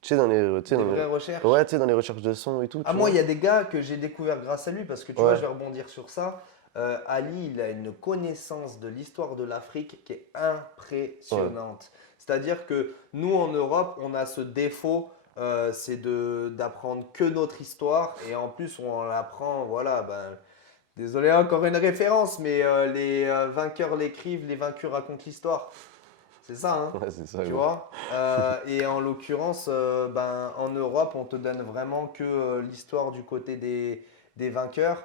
sais, dans les. Tu sais, Des dans vraies ouais, recherches. tu sais, dans les recherches de son et tout, Ah, tu moi, vois. il y a des gars que j'ai découvert grâce à lui parce que tu vois, je Ouais, vais rebondir sur ça. Ali, il a une connaissance de l'histoire de l'Afrique qui est ouais. impressionnante. C'est-à-dire que nous, en Europe, on a ce défaut, c'est d'apprendre que notre histoire et en plus, on l'apprend, voilà, ben, désolé encore une référence, mais les vainqueurs l'écrivent, les vaincus racontent l'histoire. C'est ça, hein? Ouais, c'est ça, Tu gros. vois? Et en l'occurrence, ben, en Europe, on te donne vraiment que l'histoire du côté des vainqueurs.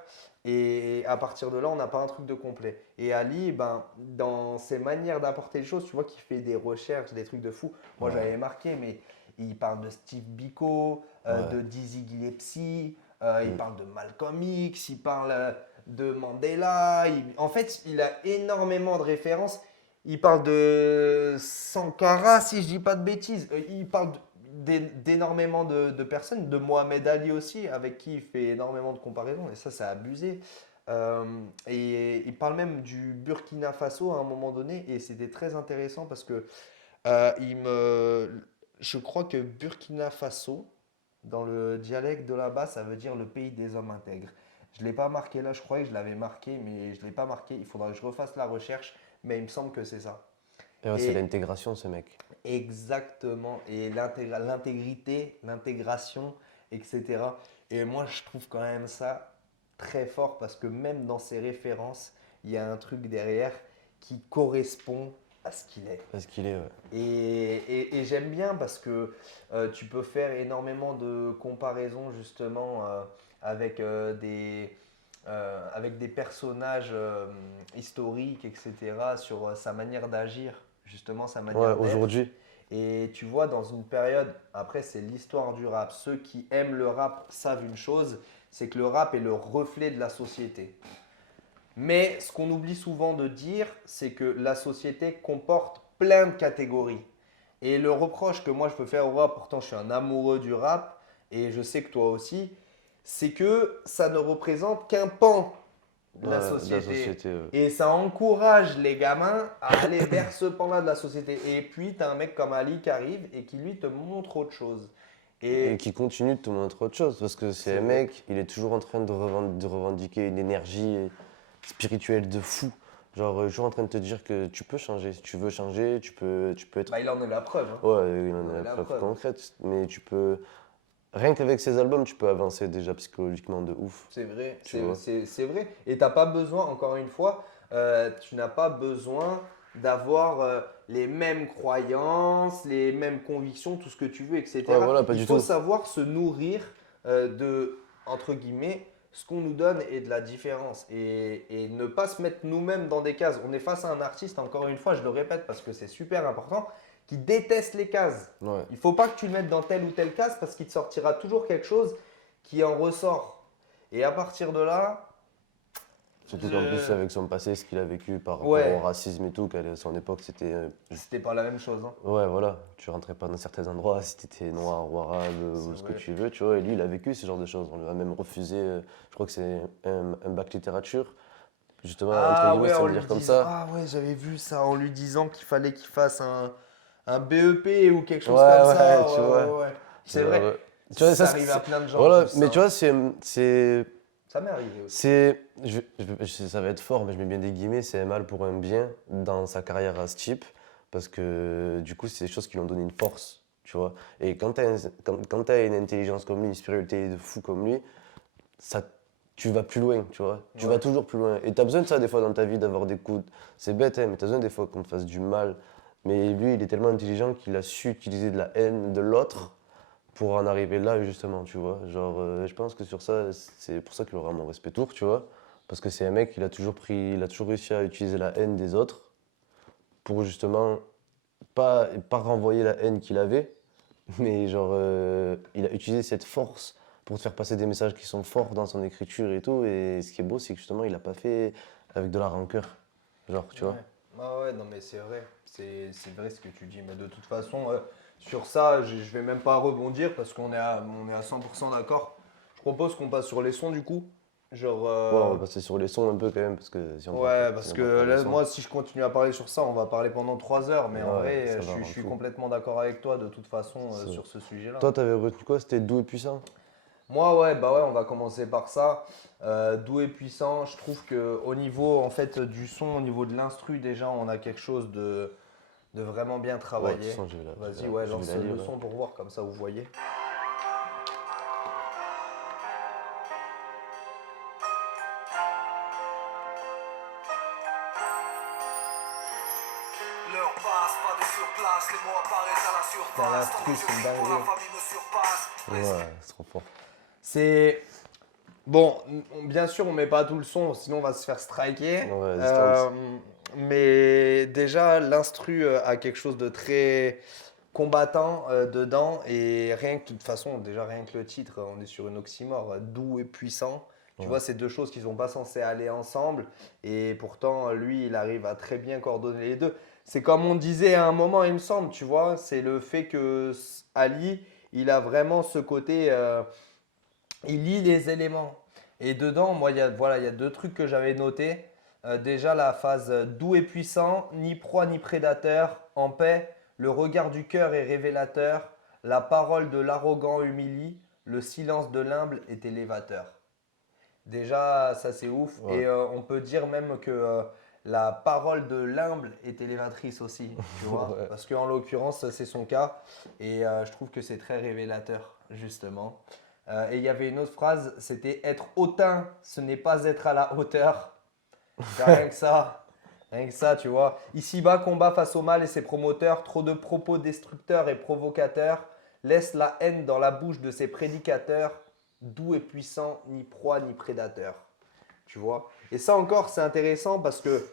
Et à partir de là, on n'a pas un truc de complet. Et Ali, ben, dans ses manières d'apporter les choses, tu vois qu'il fait des recherches, des trucs de fou. Moi, Ouais, j'avais marqué, mais il parle de Steve Biko, ouais. de Dizzy Gillespie, il Mm. parle de Malcolm X, il parle de Mandela. En fait, il a énormément de références. Il parle de Sankara, si je dis pas de bêtises. Il parle d'énormément de personnes, de Mohamed Ali aussi, avec qui il fait énormément de comparaisons, et ça, c'est abusé. Et il parle même du Burkina Faso à un moment donné, et c'était très intéressant parce que je crois que Burkina Faso, dans le dialecte de là-bas, ça veut dire le pays des hommes intègres. Je ne l'ai pas marqué là, je croyais que je l'avais marqué, mais je ne l'ai pas marqué. Il faudra que je refasse la recherche, mais il me semble que c'est ça. Et ouais, c'est Et l'intégration, ce mec. exactement, et l'intégrité, l'intégration, etc. Et moi, je trouve quand même ça très fort parce que même dans ses références, il y a un truc derrière qui correspond à ce qu'il est. Parce qu'il est, ouais. Et j'aime bien parce que tu peux faire énormément de comparaisons justement avec des personnages historiques, etc., sur sa manière d'agir, justement sa Ouais, manière d'être. aujourd'hui. Et tu vois, dans une période, après c'est l'histoire du rap, ceux qui aiment le rap savent une chose, c'est que le rap est le reflet de la société. Mais ce qu'on oublie souvent de dire, c'est que la société comporte plein de catégories. Et le reproche que moi je peux faire au rap, pourtant je suis un amoureux du rap, et je sais que toi aussi, c'est que ça ne représente qu'un pan de la Ouais, de la société. société. Et ça encourage les gamins à aller vers ce pan-là de la société. Et puis, tu as un mec comme Ali qui arrive et qui lui te montre autre chose. Et Et qui continue de te montrer autre chose. Parce que c'est c'est un vrai. mec, il est toujours en train de revendiquer une énergie spirituelle de fou. Genre, toujours en train de te dire que tu peux changer. Si tu veux changer, tu peux être. Bah, il en est la preuve, hein. Ouais, il Il en en a est la la preuve preuve. concrète. Mais tu peux. Rien qu'avec ces albums, tu peux avancer déjà psychologiquement de ouf. C'est vrai, Tu vois. c'est vrai. Et t'as pas besoin, encore une fois, tu n'as pas besoin d'avoir les mêmes croyances, les mêmes convictions, tout ce que tu veux, Ouais, etc. voilà, pas Il du faut tout. savoir se nourrir de, entre guillemets, ce qu'on nous donne et de la différence. Et ne pas se mettre nous-mêmes dans des cases. On est face à un artiste, encore une fois, je le répète parce que c'est super important, qui déteste les cases. Ouais. Il ne faut pas que tu le mettes dans telle ou telle case parce qu'il te sortira toujours quelque chose qui en ressort. Et à partir de là, Surtout qu'en plus, je... avec son passé, ce qu'il a vécu par rapport au ouais, racisme et tout, qu'à son époque, c'était. c'était pas la même chose, hein. Ouais, voilà, tu rentrais pas dans certains endroits si t'étais noir ou arabe C'est ou ce que vrai. tu veux, tu vois. Et lui, il a vécu ce genre de choses. On lui a même refusé, je crois que c'est un bac littérature, justement, entre Ah guillemets, ouais, sans en le lui dire comme disant, ça. ah ouais, j'avais vu ça, en lui disant qu'il fallait qu'il fasse un BEP ou quelque Ouais, chose comme ouais, ça. tu Ouais, vois. ouais, ouais. C'est Genre, vrai, tu vois, ça, ça arrive à plein de gens, voilà, juste mais ça, tu hein. vois, Ça m'est arrivé aussi. ça va être fort, mais je mets bien des guillemets, c'est un mal pour un bien dans sa carrière à ce type, parce que du coup, c'est des choses qui lui ont donné une force, tu vois. Et quand t'as une intelligence comme lui, une spiritualité de fou comme lui, ça, tu vas plus loin, tu vois. Tu vas Ouais. toujours plus loin. Et t'as besoin de ça des fois dans ta vie, d'avoir des coups. C'est bête, hein, mais t'as besoin des fois qu'on te fasse du mal. Mais lui, il est tellement intelligent qu'il a su utiliser de la haine de l'autre pour en arriver là, justement, tu vois. Genre, je pense que sur ça, c'est pour ça qu'il aura mon respect tour, tu vois. Parce que c'est un mec, il a toujours réussi à utiliser la haine des autres pour justement pas renvoyer la haine qu'il avait, Mais genre, il a utilisé cette force pour te faire passer des messages qui sont forts dans son écriture et tout. Et ce qui est beau, c'est que justement, il a pas fait avec de la rancœur. Genre, tu vois. Ouais. Ah ouais, non mais c'est vrai, c'est vrai ce que tu dis, mais de toute façon, sur ça, je vais même pas rebondir parce on est à 100% d'accord. Je propose qu'on passe sur les sons du coup. Genre, Ouais, on va passer sur les sons un peu quand même, parce que ouais, si parce on que parle pas des là, sons, moi, si je continue à parler sur ça, on va parler pendant 3 heures, mais en ouais, vrai, ça je, va suis je rendre suis fou. complètement d'accord avec toi de toute façon C'est ça. sur ce sujet-là. Toi, t'avais retenu quoi? C'était Doux et Puissant? Moi, ouais, bah ouais, on va commencer par ça. Doux et puissant, je trouve que au niveau en fait du son, au niveau de l'instru, déjà, on a quelque chose de vraiment bien Ouais, de toute travaillé. façon, Vas-y, ouais, je vais lance la le lire, hein. son pour voir, comme ça vous voyez. L'heure passe, pas de surplace, les mots apparaissent à la Putain, surface. Tant l'instru, que je c'est une vis pour la dinguerie. famille me surpasse. Ouais, c'est trop fort. C'est. Bon, bien sûr, on met pas tout le son, sinon on va se faire striker. Ouais, vas-y, tente. Mais déjà, l'instru a quelque chose de très combattant dedans. Et rien que, de toute façon, déjà rien que le titre, on est sur une oxymore, doux et puissant. Tu Ouais. vois, c'est deux choses qui sont pas censées aller ensemble. Et pourtant, lui, il arrive à très bien coordonner les deux. C'est comme on disait à un moment, il me semble, tu vois, c'est le fait que Ali, il a vraiment ce côté, il lit les éléments. Et dedans, moi, voilà, il y a deux trucs que j'avais notés. Déjà, la phase doux et puissant, ni proie ni prédateur, en paix, le regard du cœur est révélateur, la parole de l'arrogant humilie, le silence de l'humble est élévateur. Déjà, ça c'est ouf. Ouais. Et on peut dire même que la parole de l'humble est élévatrice aussi, tu vois. Ouais. Parce qu'en l'occurrence, c'est son cas. Et je trouve que c'est très révélateur, justement. Et il y avait une autre phrase, c'était être hautain, ce n'est pas être à la hauteur. Rien que ça, tu vois. Ici-bas, combat face au mal et ses promoteurs, trop de propos destructeurs et provocateurs, laisse la haine dans la bouche de ses prédicateurs, doux et puissant, ni proie ni prédateur. Tu vois. Et ça encore, c'est intéressant parce que,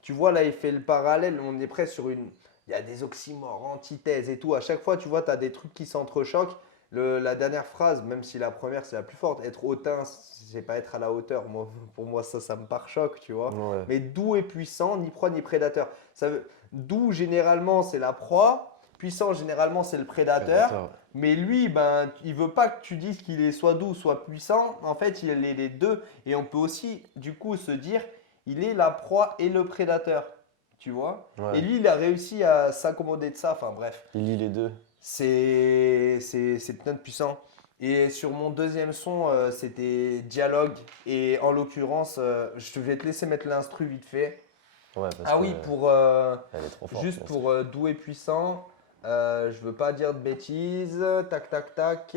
tu vois, là, il fait le parallèle, on est presque sur une. Il y a des oxymores, antithèses et tout. À chaque fois, tu vois, tu as des trucs qui s'entrechoquent. La dernière phrase, même si la première c'est la plus forte, être hautain, c'est pas être à la hauteur. Moi, pour moi, ça me pare-choque, tu vois. Ouais. Mais doux et puissant, ni proie ni prédateur. Doux, généralement, c'est la proie. Puissant, généralement, c'est le prédateur. Prédateur. Mais lui, ben, il veut pas que tu dises qu'il est soit doux, soit puissant. En fait, il est les deux. Et on peut aussi, du coup, se dire, il est la proie et le prédateur. Tu vois. Et Ouais. lui, il a réussi à s'accommoder de ça. Enfin, bref. Il lit les deux. C'est putain de puissant. Et sur mon deuxième son, c'était dialogue. Et en l'occurrence, je vais te laisser mettre l'instru vite fait. Ouais, parce Ah que oui, pour, elle est trop forte. juste l'instru. pour doux et puissant, je veux pas dire de bêtises. Tac, tac, tac.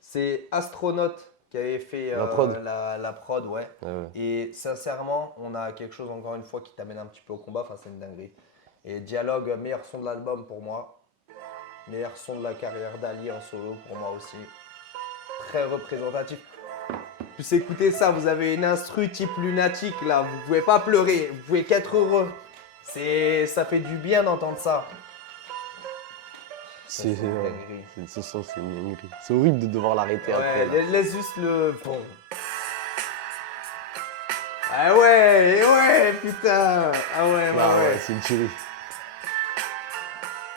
C'est Astronaute qui avait fait La prod. la prod, ouais. Ouais, ouais. Et sincèrement, on a quelque chose encore une fois qui t'amène un petit peu au combat. Enfin, c'est une dinguerie. Et dialogue, meilleur son de l'album pour moi. Meilleur son de la carrière d'Ali en solo pour moi aussi. Très représentatif. Plus écoutez ça, vous avez une instru type lunatique là, vous pouvez pas pleurer, vous pouvez qu'être heureux. Ça fait du bien d'entendre ça. C'est c'est une dinguerie. ce son, c'est une dinguerie. C'est horrible de devoir l'arrêter après. Ouais, Là. laisse juste le bon. Ah ouais, ouais, putain. Ah ouais, bah Ah ouais, ouais. c'est une tuerie.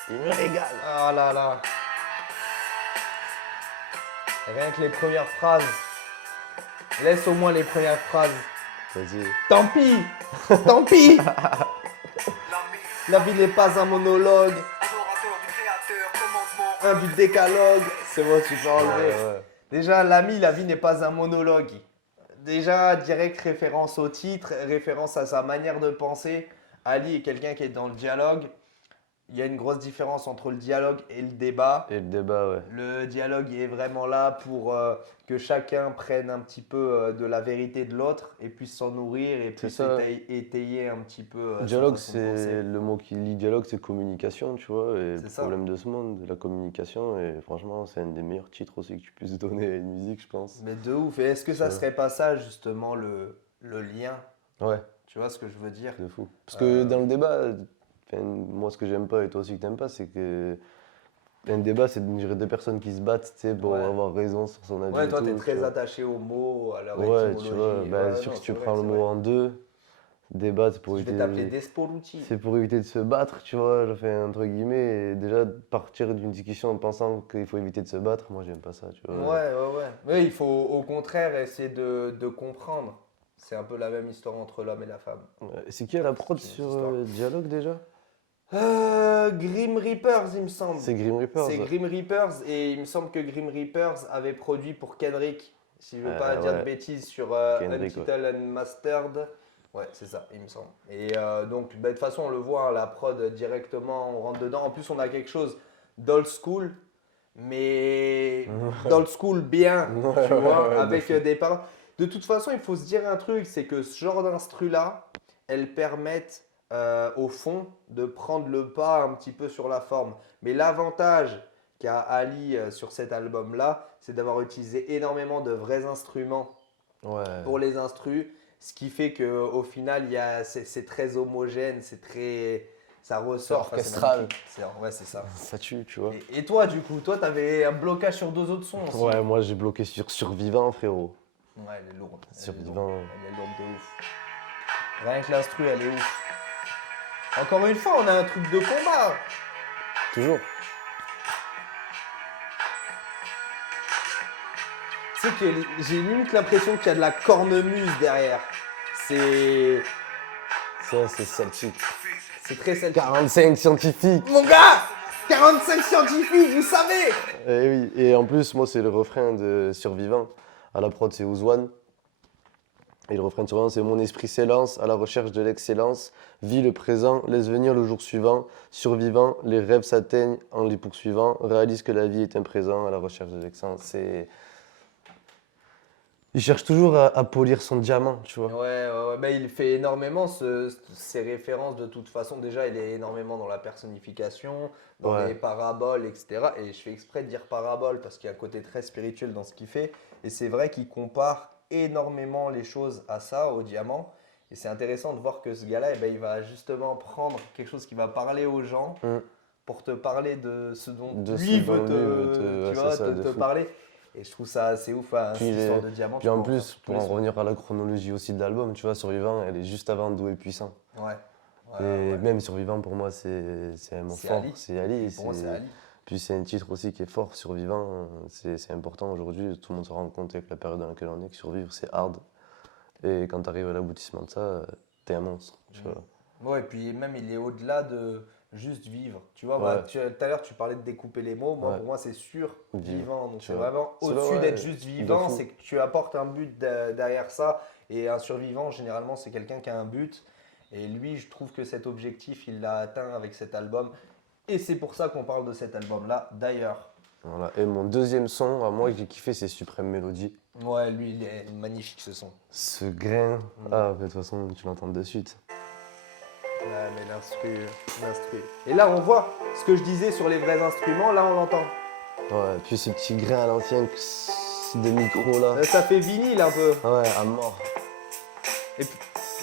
Il me régale. Ah là là. Rien que les premières phrases. Laisse au moins les premières phrases. Vas-y. Tant pis. Tant pis. L'ami, La vie n'est pas un monologue, adorateur du créateur, commandement. un but décalogue. C'est bon, tu peux enlever. Ouais. Déjà, l'ami, la vie n'est pas un monologue. Déjà, direct référence au titre, référence à sa manière de penser. Ali est quelqu'un qui est dans le dialogue. Il y a une grosse différence entre le dialogue et le débat. Et le débat, ouais. Le dialogue il est vraiment là pour que chacun prenne un petit peu de la vérité de l'autre et puisse s'en nourrir et puisse ça. étayer un petit peu sa Dialogue, façon de penser. c'est le mot qui lit dialogue, c'est communication, tu vois. Et C'est le ça. problème de ce monde, la communication. Et franchement, c'est un des meilleurs titres aussi que tu puisses donner à une musique, je pense. Mais de ouf. Et est-ce que ça Ouais. serait pas ça justement le lien? Ouais, Tu vois ce que je veux dire? de fou. Parce que dans le débat, enfin, moi, ce que j'aime pas et toi aussi que t'aimes pas, c'est que Un débat, c'est de dire deux personnes qui se battent, tu sais, pour Ouais. avoir raison sur son avis Ouais, et toi, tout, t'es tu très vois. attaché aux mots, à leur Ouais, tu vois, étymologie. bah, Ouais, sûr non, que si c'est tu vrai, prends le c'est mot vrai. en deux, débat, Je vais t'appeler Despolucci. c'est pour éviter de se battre, tu vois, je fais entre guillemets, et déjà partir d'une discussion en pensant qu'il faut éviter de se battre, moi j'aime pas ça, tu Ouais, vois. ouais, ouais. Mais il faut au contraire essayer de comprendre. C'est un peu la même histoire entre l'homme et la femme. Ouais, c'est qui à la prod C'est une autre sur histoire. Dialogue déjà? Grim Reapers, il me semble. C'est Grim Reapers. C'est Grim Reapers et il me semble que Grim Reapers avait produit pour Kendrick, si je veux pas dire de Ouais, bêtises, sur Kendrick, ouais. Untitled Unmastered. Ouais, c'est ça, il me semble. Et donc, bah, de toute façon, on le voit, hein, la prod directement, on rentre dedans. En plus, on a quelque chose d'old school, mais d'old school bien, Ouais, tu ouais, vois, ouais, de avec fou. des paroles. De toute façon, il faut se dire un truc, c'est que ce genre d'instru-là, elles permettent au fond de prendre le pas un petit peu sur la forme. Mais l'avantage qu'a Ali sur cet album-là, c'est d'avoir utilisé énormément de vrais instruments Ouais. pour les instrus, ce qui fait qu'au final, c'est très homogène, ça ressort. Enfin, c'est orchestral. magnifique. Ouais, c'est ça. Ça tue, tu vois. Et toi, du coup, toi, t'avais un blocage sur deux autres sons aussi. Ouais, moi j'ai bloqué sur Survivant, frérot. Ouais, elle est lourde. Survivant. Elle est lourde de ouf. Rien que l'instru, elle est ouf. Encore une fois, on a un truc de combat. Toujours. Tu sais que j'ai limite l'impression qu'il y a de la cornemuse derrière. C'est Ça, c'est celtique. c'est très celtique. 45 scientifiques. Mon gars 45 scientifiques, vous savez. Et oui, et en plus, moi, c'est le refrain de Survivant. À la prod, c'est Ouzouane. Et le refrain de Survivant, c'est Mon esprit s'élance à la recherche de l'excellence. Vis le présent, laisse venir le jour suivant. Survivant, les rêves s'atteignent en les poursuivant. Réalise que la vie est un présent à la recherche de l'excellence. C'est... Il cherche toujours à polir son diamant, tu vois. Ouais. Bah, il fait énormément ces références de toute façon. Déjà, il est énormément dans la personnification, dans Ouais. les paraboles, etc. Et je fais exprès de dire parabole parce qu'il y a un côté très spirituel dans ce qu'il fait. Et c'est vrai qu'il compare énormément les choses à ça, au diamant. Et c'est intéressant de voir que ce gars-là, eh ben, il va justement prendre quelque chose qui va parler aux gens Mm. pour te parler de ce dont De ce lui veut dont lui veut te- ouais, tu c'est vois, ça, de te fou. parler. Et je trouve ça assez ouf, hein, Puis, cette histoire de diamant. puis tu en peux en faire plus, tous pour les en sons. revenir à la chronologie aussi de l'album, tu vois, Survivant, elle est juste avant Doux et Puissant. Ouais. Et Ouais. même Survivant, pour moi, c'est un mot C'est fort. Ali. C'est Ali. Pour moi, c'est Ali. Puis c'est un titre aussi qui est fort, Survivant. C'est important aujourd'hui. Tout le monde se rend compte avec la période dans laquelle on est que survivre, c'est hard. Et quand tu arrives à l'aboutissement de ça, t'es un monstre. Tu vois. Ouais, et puis même, il est au-delà de juste vivre. Tu vois, Ouais. tout à l'heure, tu parlais de découper les mots. Moi, Ouais. pour moi, c'est survivant. Donc, tu c'est vois. vraiment C'est au-dessus vrai, d'être ouais, juste de vivant. fou. C'est que tu apportes un but derrière ça. Et un survivant, généralement, c'est quelqu'un qui a un but. Et lui, je trouve que cet objectif, il l'a atteint avec cet album. Et c'est pour ça qu'on parle de cet album-là, d'ailleurs. Voilà. Et mon deuxième son, à moi, que j'ai kiffé, c'est Suprême Mélodie. Ouais, lui, il est magnifique, ce son. Ce grain. Ah, mais de toute façon, tu l'entends de suite. Ouais, mais l'instru. Et là, on voit ce que je disais sur les vrais instruments. Là, on l'entend. Ouais, puis ce petit grain à l'ancien de micro là. Ça fait vinyle un peu. Ouais, à mort. Et puis,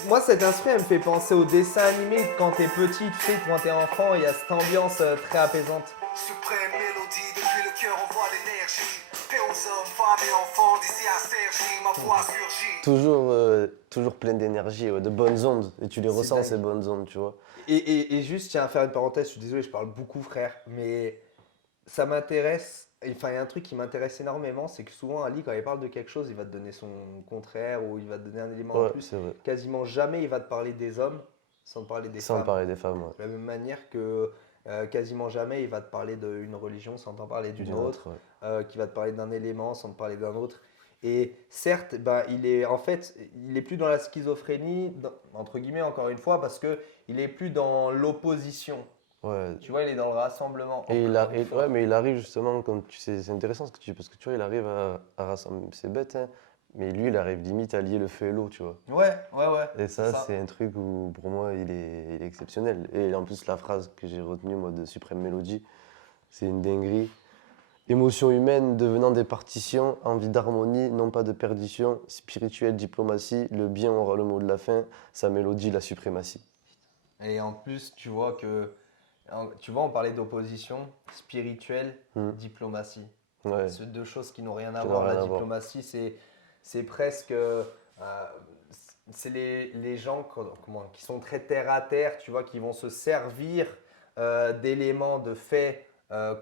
moi, cette instru, elle me fait penser au dessin animé quand t'es petit, tu sais, quand t'es enfant, il y a cette ambiance très apaisante. Suprême mélodie, depuis le cœur on voit l'énergie. Paix aux hommes, femmes et enfants, d'ici à Sergi, ma voix surgit. Toujours plein d'énergie, ouais, de bonnes ondes. Et tu les C'est ressens, dingue. ces bonnes ondes, tu vois. Et juste, tiens à faire une parenthèse, je suis désolé, je parle beaucoup, frère, mais ça m'intéresse. Enfin, il y a un truc qui m'intéresse énormément, c'est que souvent, Ali, quand il parle de quelque chose, il va te donner son contraire ou il va te donner un élément en Ouais, plus. c'est vrai. Quasiment jamais il va te parler des hommes sans te parler des Sans femmes. parler des femmes, ouais. De la même manière que quasiment jamais il va te parler d'une religion sans t'en parler d'une autre, ouais. qui va te parler d'un élément sans te parler d'un autre. Et certes, ben, il est plus dans la schizophrénie, entre guillemets encore une fois, parce que il est plus dans l'opposition. Ouais. Tu vois, il est dans le rassemblement. Et encore une fois. ouais, mais il arrive justement, comme tu sais, c'est intéressant ce que tu dis, parce que tu vois, il arrive à rassembler. C'est bête, hein, mais lui, il arrive limite à lier le feu et l'eau, tu vois. Ouais. Et ça, c'est un truc où, pour moi, il est exceptionnel. Et en plus, la phrase que j'ai retenue, moi, de Suprême Mélodie, c'est une dinguerie. Émotions humaines devenant des partitions, envie d'harmonie, non pas de perdition, spirituelle diplomatie, le bien aura le mot de la fin, sa mélodie, la suprématie. Et en plus, tu vois que Tu vois, on parlait d'opposition spirituelle, diplomatie. Ouais. C'est deux choses qui n'ont rien à Qui n'ont voir. rien La à voir. diplomatie, c'est presque. C'est les gens qui sont très terre à terre, tu vois, qui vont se servir d'éléments, de faits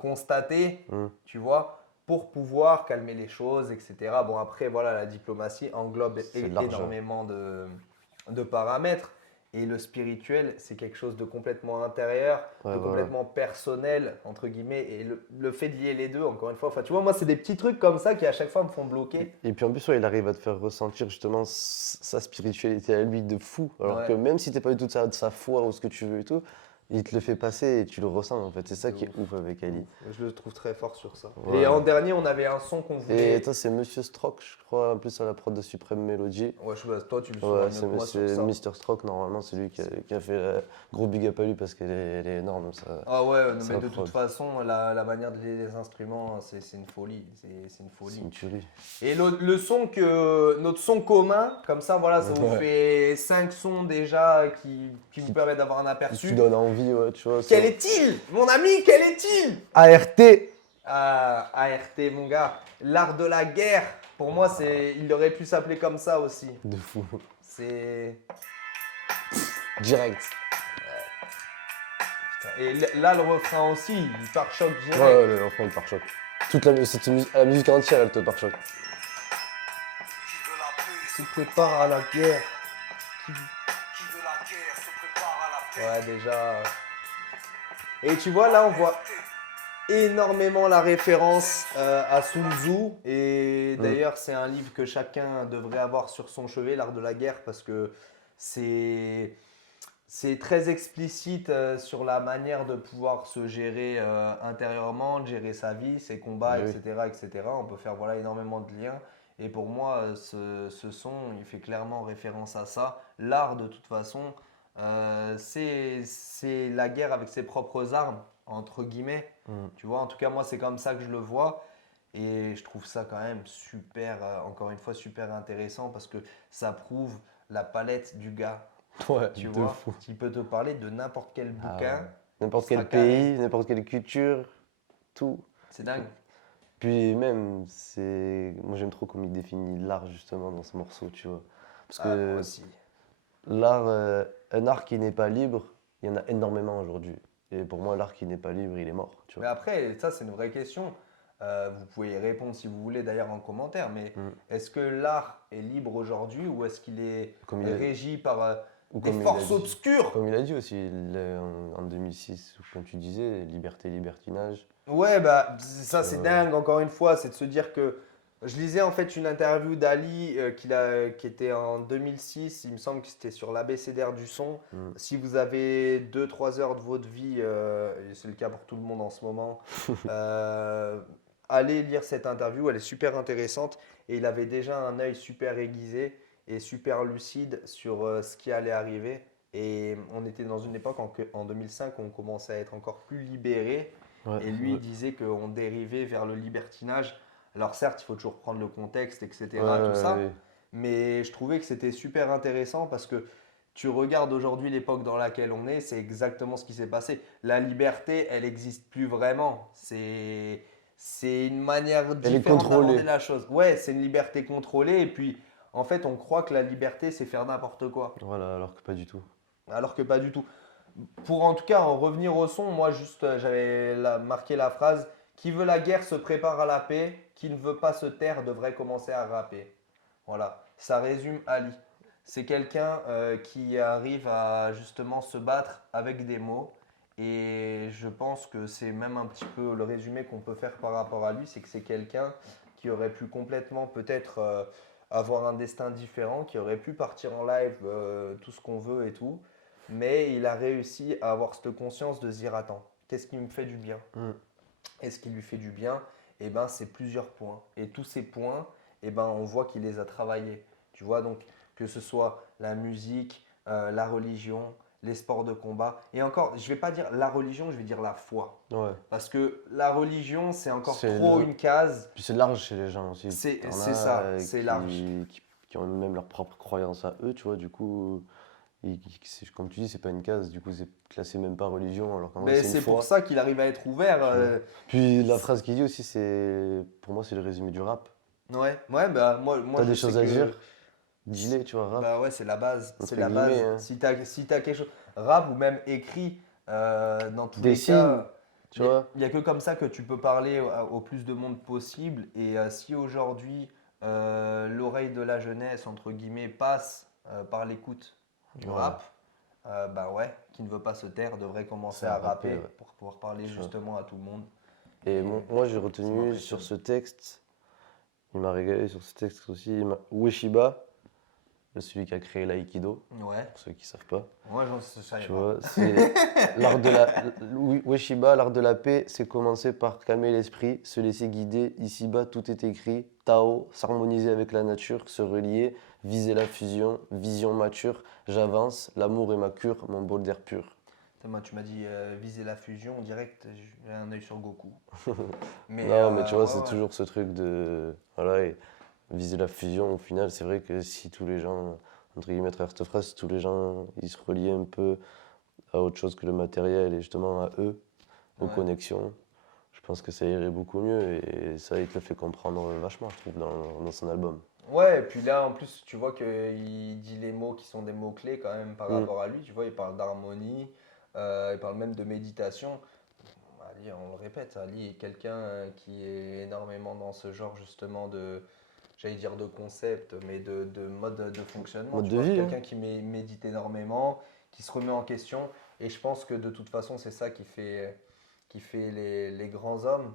constatés, tu vois, pour pouvoir calmer les choses, etc. Bon, après, voilà, la diplomatie englobe C'est large. énormément de paramètres. Et le spirituel, c'est quelque chose de complètement intérieur, Ouais, de voilà. complètement personnel, entre guillemets. Et le fait de lier les deux, encore une fois, enfin, tu vois, moi, c'est des petits trucs comme ça qui, à chaque fois, me font bloquer. Et puis en plus, ouais, il arrive à te faire ressentir justement sa spiritualité à lui de fou. Alors Ouais. que même si t'es pas du tout de sa foi ou ce que tu veux et tout, il te le fait passer et tu le ressens en fait. C'est ça De qui est ouf avec Ali. Je le trouve très fort sur ça. Ouais. Et en dernier, on avait un son qu'on voulait. Et toi, c'est Monsieur Stroke, je crois, en plus à la prod de Supreme Melody. Ouais, toi, tu le Ouais, sauras mieux que moi sur c'est ça. Mr. Stroke, normalement, c'est lui qui a fait gros big up à lui parce elle est énorme. Ça. Ah ouais, Ça mais de prod. toute façon, la manière de lier les instruments, c'est une folie. C'est une C'est folie. une tuerie. Et notre son commun, comme ça, voilà, ça vous Ouais. fait 5 sons déjà qui vous permettent d'avoir un Tu aperçu. donnes envie, ouais, tu vois. Quel est-il, mon ami, quel est-il? ART. ART, mon gars. L'art de la guerre. Pour moi, il aurait pu s'appeler comme ça aussi. De fou. C'est. Direct. Et là, le refrain aussi, il part choc direct. Ouais, ouais, l'enfant il pare choc. La musique entière, elle te pare choc. Qui veut la paix Se prépare à la guerre. Qui veut la guerre se prépare à la paix. Ouais, déjà. Et tu vois, là, on voit énormément la référence à Sun Tzu. Et d'ailleurs, c'est un livre que chacun devrait avoir sur son chevet, l'art de la guerre, parce que c'est très explicite sur la manière de pouvoir se gérer intérieurement, de gérer sa vie, ses combats, Oui. etc., etc. On peut faire voilà, énormément de liens. Et pour moi, ce son, il fait clairement référence à ça. L'art, de toute façon, c'est la guerre avec ses propres armes, entre guillemets. Tu vois, en tout cas, moi, c'est comme ça que je le vois. Et je trouve ça quand même super, encore une fois, super intéressant parce que ça prouve la palette du gars. Ouais, Tu de vois, fou. qui peut te parler de n'importe quel Ah bouquin. ouais. N'importe sera quel carré. pays, n'importe quelle culture, tout. C'est dingue. Puis même, moi j'aime trop comme il définit l'art justement dans ce morceau, tu vois. Parce Ah, moi que aussi. l'art, un art qui n'est pas libre, il y en a énormément aujourd'hui. Et pour moi, l'art qui n'est pas libre, il est mort, tu Mais vois. après, ça, c'est une vraie question. Vous pouvez y répondre si vous voulez d'ailleurs en commentaire. Mais est-ce que l'art est libre aujourd'hui ou est-ce qu'il est Comme il a- régi par Ou des comme il a forces dit- obscures? Comme il a dit aussi, en 2006, comme tu disais, liberté, libertinage. Ouais, bah ça c'est Ouais. dingue encore une fois, c'est de se dire que je lisais en fait une interview d'Ali qui était en 2006, il me semble que c'était sur l'ABCDR du son. Si vous avez 2-3 heures de votre vie, et c'est le cas pour tout le monde en ce moment, allez lire cette interview, elle est super intéressante et il avait déjà un œil super aiguisé et super lucide sur ce qui allait arriver. Et on était dans une époque en 2005 où on commençait à être encore plus libéré. Ouais, Et lui, ouais. il disait qu'on dérivait vers le libertinage. Alors certes, il faut toujours prendre le contexte, etc., Ouais, tout ça. ouais. Mais je trouvais que c'était super intéressant parce que tu regardes aujourd'hui l'époque dans laquelle on est, c'est exactement ce qui s'est passé. La liberté, elle n'existe plus vraiment. C'est une manière est différente contrôlée. d'aborder la chose. Ouais, c'est une liberté contrôlée. Et puis, en fait, on croit que la liberté, c'est faire n'importe quoi. Voilà, alors que pas du tout. Alors que pas du tout. Pour en tout cas en revenir au son, moi juste j'avais marqué la phrase: qui veut la guerre se prépare à la paix, qui ne veut pas se taire devrait commencer à rapper. Voilà, ça résume Ali. C'est quelqu'un qui arrive à justement se battre avec des mots. Et je pense que c'est même un petit peu le résumé qu'on peut faire par rapport à lui, c'est que c'est quelqu'un qui aurait pu complètement peut-être avoir un destin différent, qui aurait pu partir en live, tout ce qu'on veut et tout. Mais il a réussi à avoir cette conscience de se dire: attends, qu'est-ce qui me fait du bien? Et ce qui lui fait du bien, eh ben, c'est plusieurs points. Et tous ces points, eh ben, on voit qu'il les a travaillés. Tu vois, donc que ce soit la musique, la religion, les sports de combat. Et encore, je ne vais pas dire la religion, je vais dire la foi. Ouais. Parce que la religion, c'est encore C'est trop le- une case. Puis c'est large chez les gens aussi. C'est T'en c'est as, ça, c'est large. qui ont même leur propre croyance à eux, tu vois. Du coup, comme tu dis, c'est pas une case, du coup, c'est classé même pas religion, alors qu'en vrai, Mais c'est c'est une pour foi. ça qu'il arrive à être ouvert. Puis la phrase qu'il dit aussi, pour moi, c'est le résumé du rap. Ouais, bah moi T'as je des sais choses à dire, que. dis-les, tu vois, rap, Bah ouais, c'est la base. C'est entre la guillemets, base. hein. Si t'as quelque chose. Rap ou même écrit, dans tous les Dessine, cas, tu il n'y a, vois. y a que comme ça que tu peux parler au plus de monde possible. Et si aujourd'hui, l'oreille de la jeunesse, entre guillemets, passe par l'écoute du Ouais, rap, bah ouais, qui ne veut pas se taire devrait commencer c'est un à rappel, rapper ouais, pour pouvoir parler tu vois. justement à tout le monde. Et Et moi, j'ai ça retenu sur m'impressionne. ce texte, il m'a régalé sur ce texte aussi, Ueshiba, celui qui a créé l'aïkido, Ouais, pour ceux qui savent pas. moi j'en savais Tu pas. vois, c'est l'art de la Ueshiba, l'art de la paix, c'est commencer par calmer l'esprit, se laisser guider. Ici-bas, tout est écrit. Tao, s'harmoniser avec la nature, se relier, viser la fusion, vision mature. J'avance, l'amour est ma cure, mon bol d'air pur. Moi, tu m'as dit viser la fusion, direct, j'ai un œil sur Goku. Mais Non, mais tu vois, ouais, c'est ouais. toujours ce truc de voilà, et viser la fusion. Au final, c'est vrai que si tous les gens, entre guillemets, à travers cette phrase, si tous les gens, ils se reliaient un peu à autre chose que le matériel et justement à eux, aux Ouais. connexions. Je pense que ça irait beaucoup mieux et ça, il te le fait comprendre vachement, je trouve, dans son album. Ouais, et puis là, en plus, tu vois qu'il dit les mots qui sont des mots-clés quand même par Mm. rapport à lui. Tu vois, il parle d'harmonie, il parle même de méditation. Ali, on le répète, Ali est quelqu'un qui est énormément dans ce genre justement de, j'allais dire de concept, mais de mode de fonctionnement. Mode Tu de vois, vie, hein. quelqu'un qui médite énormément, qui se remet en question. Et je pense que de toute façon, c'est ça qui fait les grands hommes.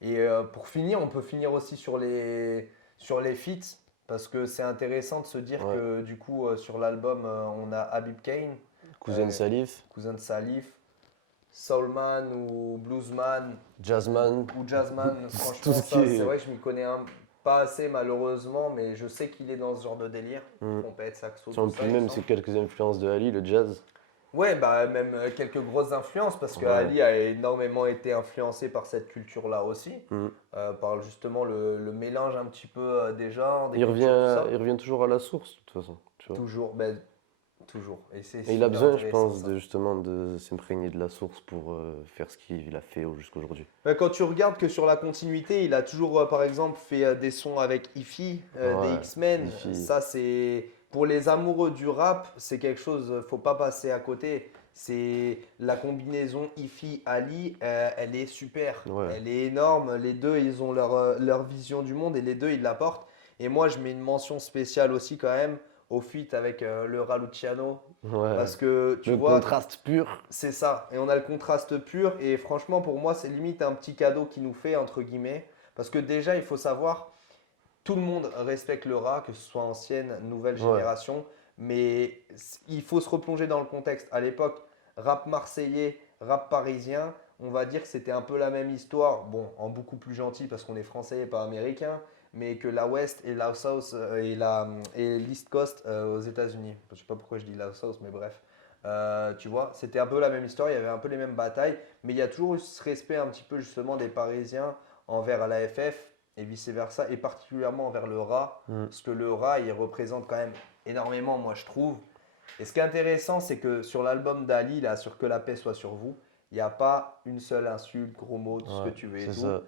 Et pour finir, on peut finir aussi sur les feats, parce que c'est intéressant de se dire Ouais. que du coup, sur l'album, on a Habib Kane, Cousin de euh, Salif, cousin de Salif, Soulman ou Bluesman Jazzman, ou Jazzman. tout Franchement, ce qui ça, c'est est. vrai que je m'y connais pas assez malheureusement, mais je sais qu'il est dans ce genre de délire. Mm. Trompette, saxo, tout Tiens, ça, puis il me même, c'est semble. quelques influences de Ali, le jazz. Ouais, bah même quelques grosses influences parce que Ouais. Ali a énormément été influencé par cette culture-là aussi, Mm. par justement le mélange un petit peu des genres, des Il cultures, tout revient, il ça. revient toujours à la source, de toute façon, tu vois. Toujours, ben, toujours. Et c'est Et il a super besoin, je intéressant pense, ça. justement de s'imprégner de la source pour faire ce qu'il a fait jusqu'à aujourd'hui. Quand tu regardes que sur la continuité, il a toujours, par exemple, fait des sons avec Ify, des Ouais, X-Men. Diffie. Ça, c'est pour les amoureux du rap, c'est quelque chose, faut pas passer à côté. C'est la combinaison Ify-Ali, elle est super, Ouais. elle est énorme. Les deux, ils ont leur vision du monde et les deux, ils l'apportent. Et moi, je mets une mention spéciale aussi quand même au feat avec le Raluciano. Ouais. Parce que tu Le vois, contraste pur. c'est ça. Et on a le contraste pur. Et franchement, pour moi, c'est limite un petit cadeau qu'il nous fait, entre guillemets. Parce que déjà, il faut savoir, tout le monde respecte le rat, que ce soit ancienne, nouvelle Ouais. génération. Mais il faut se replonger dans le contexte. À l'époque, rap marseillais, rap parisien, on va dire que c'était un peu la même histoire. Bon, en beaucoup plus gentil parce qu'on est français et pas américain. Mais que la West et la South et l'East Coast aux États-Unis. Je sais pas pourquoi je dis la South, mais bref. Tu vois, c'était un peu la même histoire, il y avait un peu les mêmes batailles, mais il y a toujours eu ce respect un petit peu justement des Parisiens envers la FF et vice-versa, et particulièrement envers le rat, Mm. parce que le rat, il représente quand même énormément, moi je trouve. Et ce qui est intéressant, c'est que sur l'album d'Ali, là, sur Que la paix soit sur vous, il n'y a pas une seule insulte, gros mot, tout ce que Ouais, tu veux et c'est tout. ça.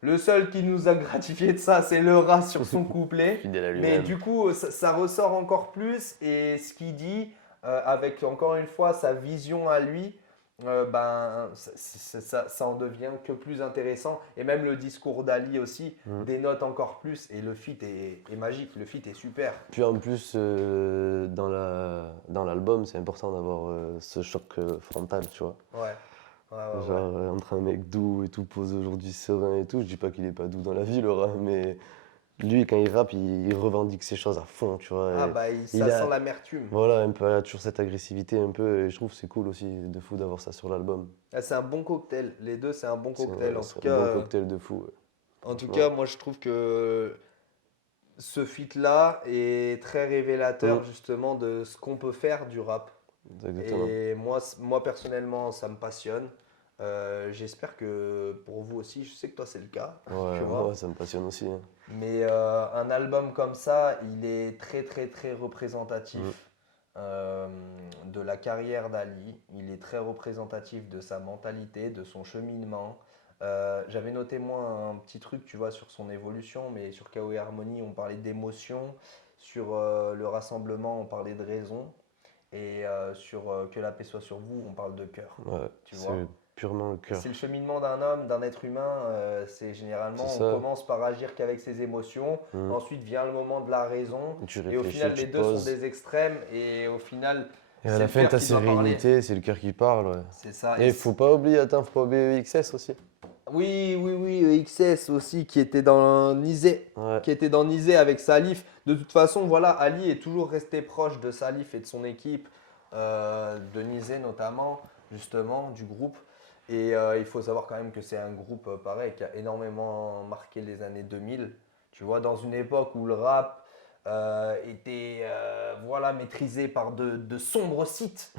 Le seul qui nous a gratifié de ça, c'est le rat sur son couplet. Fidèle à Mais lui-même. du coup, ça ressort encore plus. Et ce qu'il dit, avec encore une fois sa vision à lui, ben, ça en devient que plus intéressant. Et même le discours d'Ali aussi Mm. dénote encore plus. Et le feat est magique, le feat est super. Puis en plus, dans l'album, c'est important d'avoir ce choc frontal, tu vois. Ouais, ouais. Genre, entre un mec doux et tout, posé aujourd'hui serein et tout. Je dis pas qu'il est pas doux dans la vie, le rat, mais lui, quand il rappe, il revendique ses choses à fond, tu vois. Ah Et bah, il ça sent a, l'amertume. voilà, un peu, il a toujours cette agressivité un peu, et je trouve que c'est cool aussi, de fou d'avoir ça sur l'album. Ah, c'est un bon cocktail. Les deux, c'est un bon cocktail. En tout C'est un cas, bon cocktail de fou, ouais. en tout Franchement. cas, moi, je trouve que ce feat-là est très Mm. révélateur justement de ce qu'on peut faire du rap. Exactement. Et moi personnellement, ça me passionne. J'espère que pour vous aussi, je sais que toi c'est le cas, tu Ouais, moi, vois. ça me passionne aussi, hein. Mais un album comme ça, il est très très très représentatif. Mm. de la carrière d'Ali. Il est très représentatif de sa mentalité, de son cheminement. J'avais noté moi un petit truc, tu vois, sur son évolution, mais sur KO et Harmony, on parlait d'émotion. Sur le rassemblement, on parlait de raison. Et sur Que la paix soit sur vous, on parle de cœur. Ouais, Tu vois? c'est purement le cœur. C'est le cheminement d'un homme, d'un être humain. C'est généralement, C'est on ça. commence par agir qu'avec ses émotions. Mm. Ensuite vient le moment de la raison. Tu Et au réfléchis, final, tu les te deux sont poses. des extrêmes. Et au final, Et à c'est la le fin, cœur ta qui doit parler. sérénité, c'est le cœur qui parle. Ouais. C'est ça. Et faut pas oublier, attends, faut pas oublier XS aussi. Oui, XS aussi qui était dans Nizé. Ouais, Qui était dans Nizé avec Salif. De toute façon, voilà, Ali est toujours resté proche de Salif et de son équipe, de Nizé notamment, justement, du groupe. Et il faut savoir quand même que c'est un groupe pareil qui a énormément marqué les années 2000. Tu vois, dans une époque où le rap était voilà, maîtrisé par de sombres sites.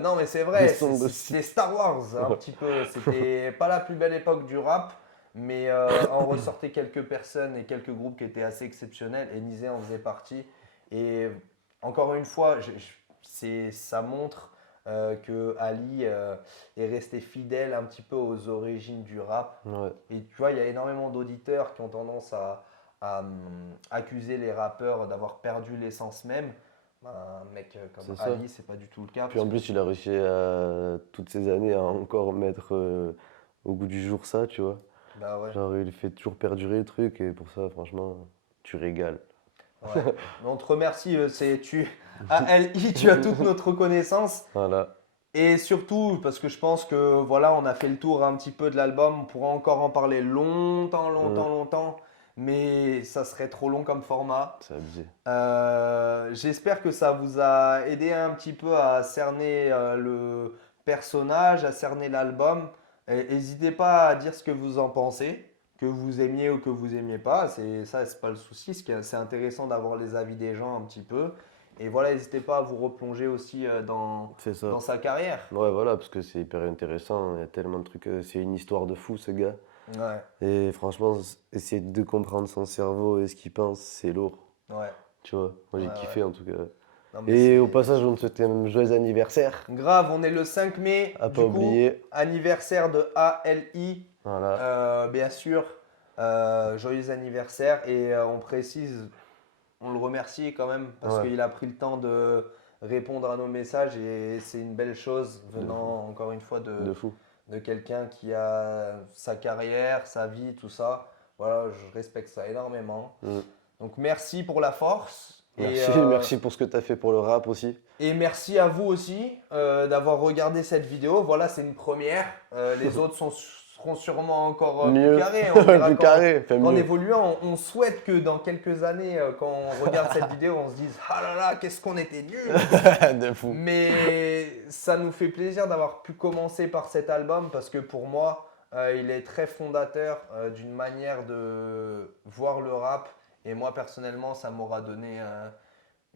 Non, mais c'est vrai, Des sombres c'était Star Wars un Ouais. petit peu. C'était pas la plus belle époque du rap, mais en ressortait quelques personnes et quelques groupes qui étaient assez exceptionnels. Et Nizé en faisait partie. Et encore une fois, ça montre que Ali est resté fidèle un petit peu aux origines du rap. ouais. Et tu vois, il y a énormément d'auditeurs qui ont tendance à accuser les rappeurs d'avoir perdu l'essence même. Ben, un mec comme C'est ça. Ali, c'est pas du tout le cas. Puis en plus, il a réussi toutes ces années à encore mettre au goût du jour ça, tu vois. Bah ouais, Genre, il fait toujours perdurer le truc et pour ça, franchement, tu régales. ouais. Mais on te remercie, à Ali, tu as toute notre reconnaissance. Voilà, Et surtout, parce que je pense que voilà, on a fait le tour un petit peu de l'album, on pourra encore en parler longtemps, mais ça serait trop long comme format. c'est abusé. J'espère que ça vous a aidé un petit peu à cerner le personnage, à cerner l'album. N'hésitez pas à dire ce que vous en pensez, que vous aimiez ou que vous aimiez pas. C'est pas le souci. C'est intéressant d'avoir les avis des gens un petit peu. Et voilà, n'hésitez pas à vous replonger aussi C'est ça. dans sa carrière. Ouais, voilà, parce que c'est hyper intéressant. Il y a tellement de trucs. C'est une histoire de fou, ce gars. Ouais, Et franchement, essayer de comprendre son cerveau et ce qu'il pense, c'est lourd. ouais. Tu vois, moi j'ai Ouais, kiffé en tout cas. Non, mais Et au c'est- passage, on te souhaite un joyeux anniversaire. Grave, on est le 5 mai. À Du pas coup, oublier. anniversaire de ALI. Voilà. Bien sûr, joyeux anniversaire et on précise, on le remercie quand même parce Ouais. qu'il a pris le temps de répondre à nos messages et c'est une belle chose venant encore une fois De fou. de quelqu'un qui a sa carrière, sa vie, tout ça. Voilà, je respecte ça énormément. Mm. Donc merci pour la force Merci, merci pour ce que tu as fait pour le rap aussi. et merci à vous aussi d'avoir regardé cette vidéo. Voilà, c'est une première. Les autres seront sûrement encore Mieux. plus carrés. On verra Plus quand- carré, enfin En mieux. évoluant, on souhaite que dans quelques années, quand on regarde cette vidéo, on se dise ah là là, qu'est-ce qu'on était nuls. De fou. Mais ça nous fait plaisir d'avoir pu commencer par cet album parce que pour moi, il est très fondateur d'une manière de voir le rap. Et moi, personnellement, ça m'aura donné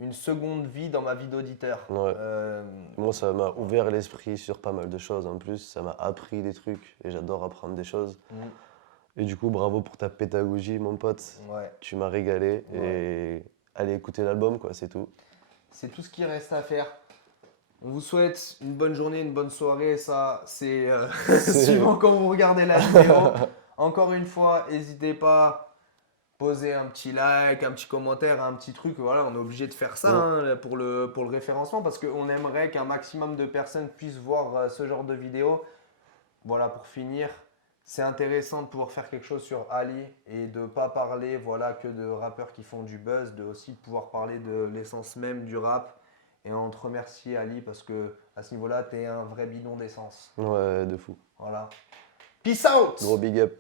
une seconde vie dans ma vie d'auditeur. Ouais. Moi, ça m'a ouvert l'esprit sur pas mal de choses en plus. Ça m'a appris des trucs et j'adore apprendre des choses. Et du coup, bravo pour ta pédagogie, mon pote. Ouais. Tu m'as régalé et allez écouter l'album, quoi, c'est tout. C'est tout ce qui reste à faire. On vous souhaite une bonne journée, une bonne soirée. Ça, c'est suivant quand vous regardez la vidéo. Encore une fois, n'hésitez pas. Poser un petit like, un petit commentaire, un petit truc. Voilà, on est obligé de faire ça hein, pour le référencement parce qu'on aimerait qu'un maximum de personnes puissent voir ce genre de vidéo. Voilà, pour finir, c'est intéressant de pouvoir faire quelque chose sur Ali et de ne pas parler voilà, que de rappeurs qui font du buzz, de aussi pouvoir parler de l'essence même du rap. Et on te remercie Ali parce que à ce niveau-là, tu es un vrai bidon d'essence. Ouais, de fou. Voilà. Peace out! Gros big up.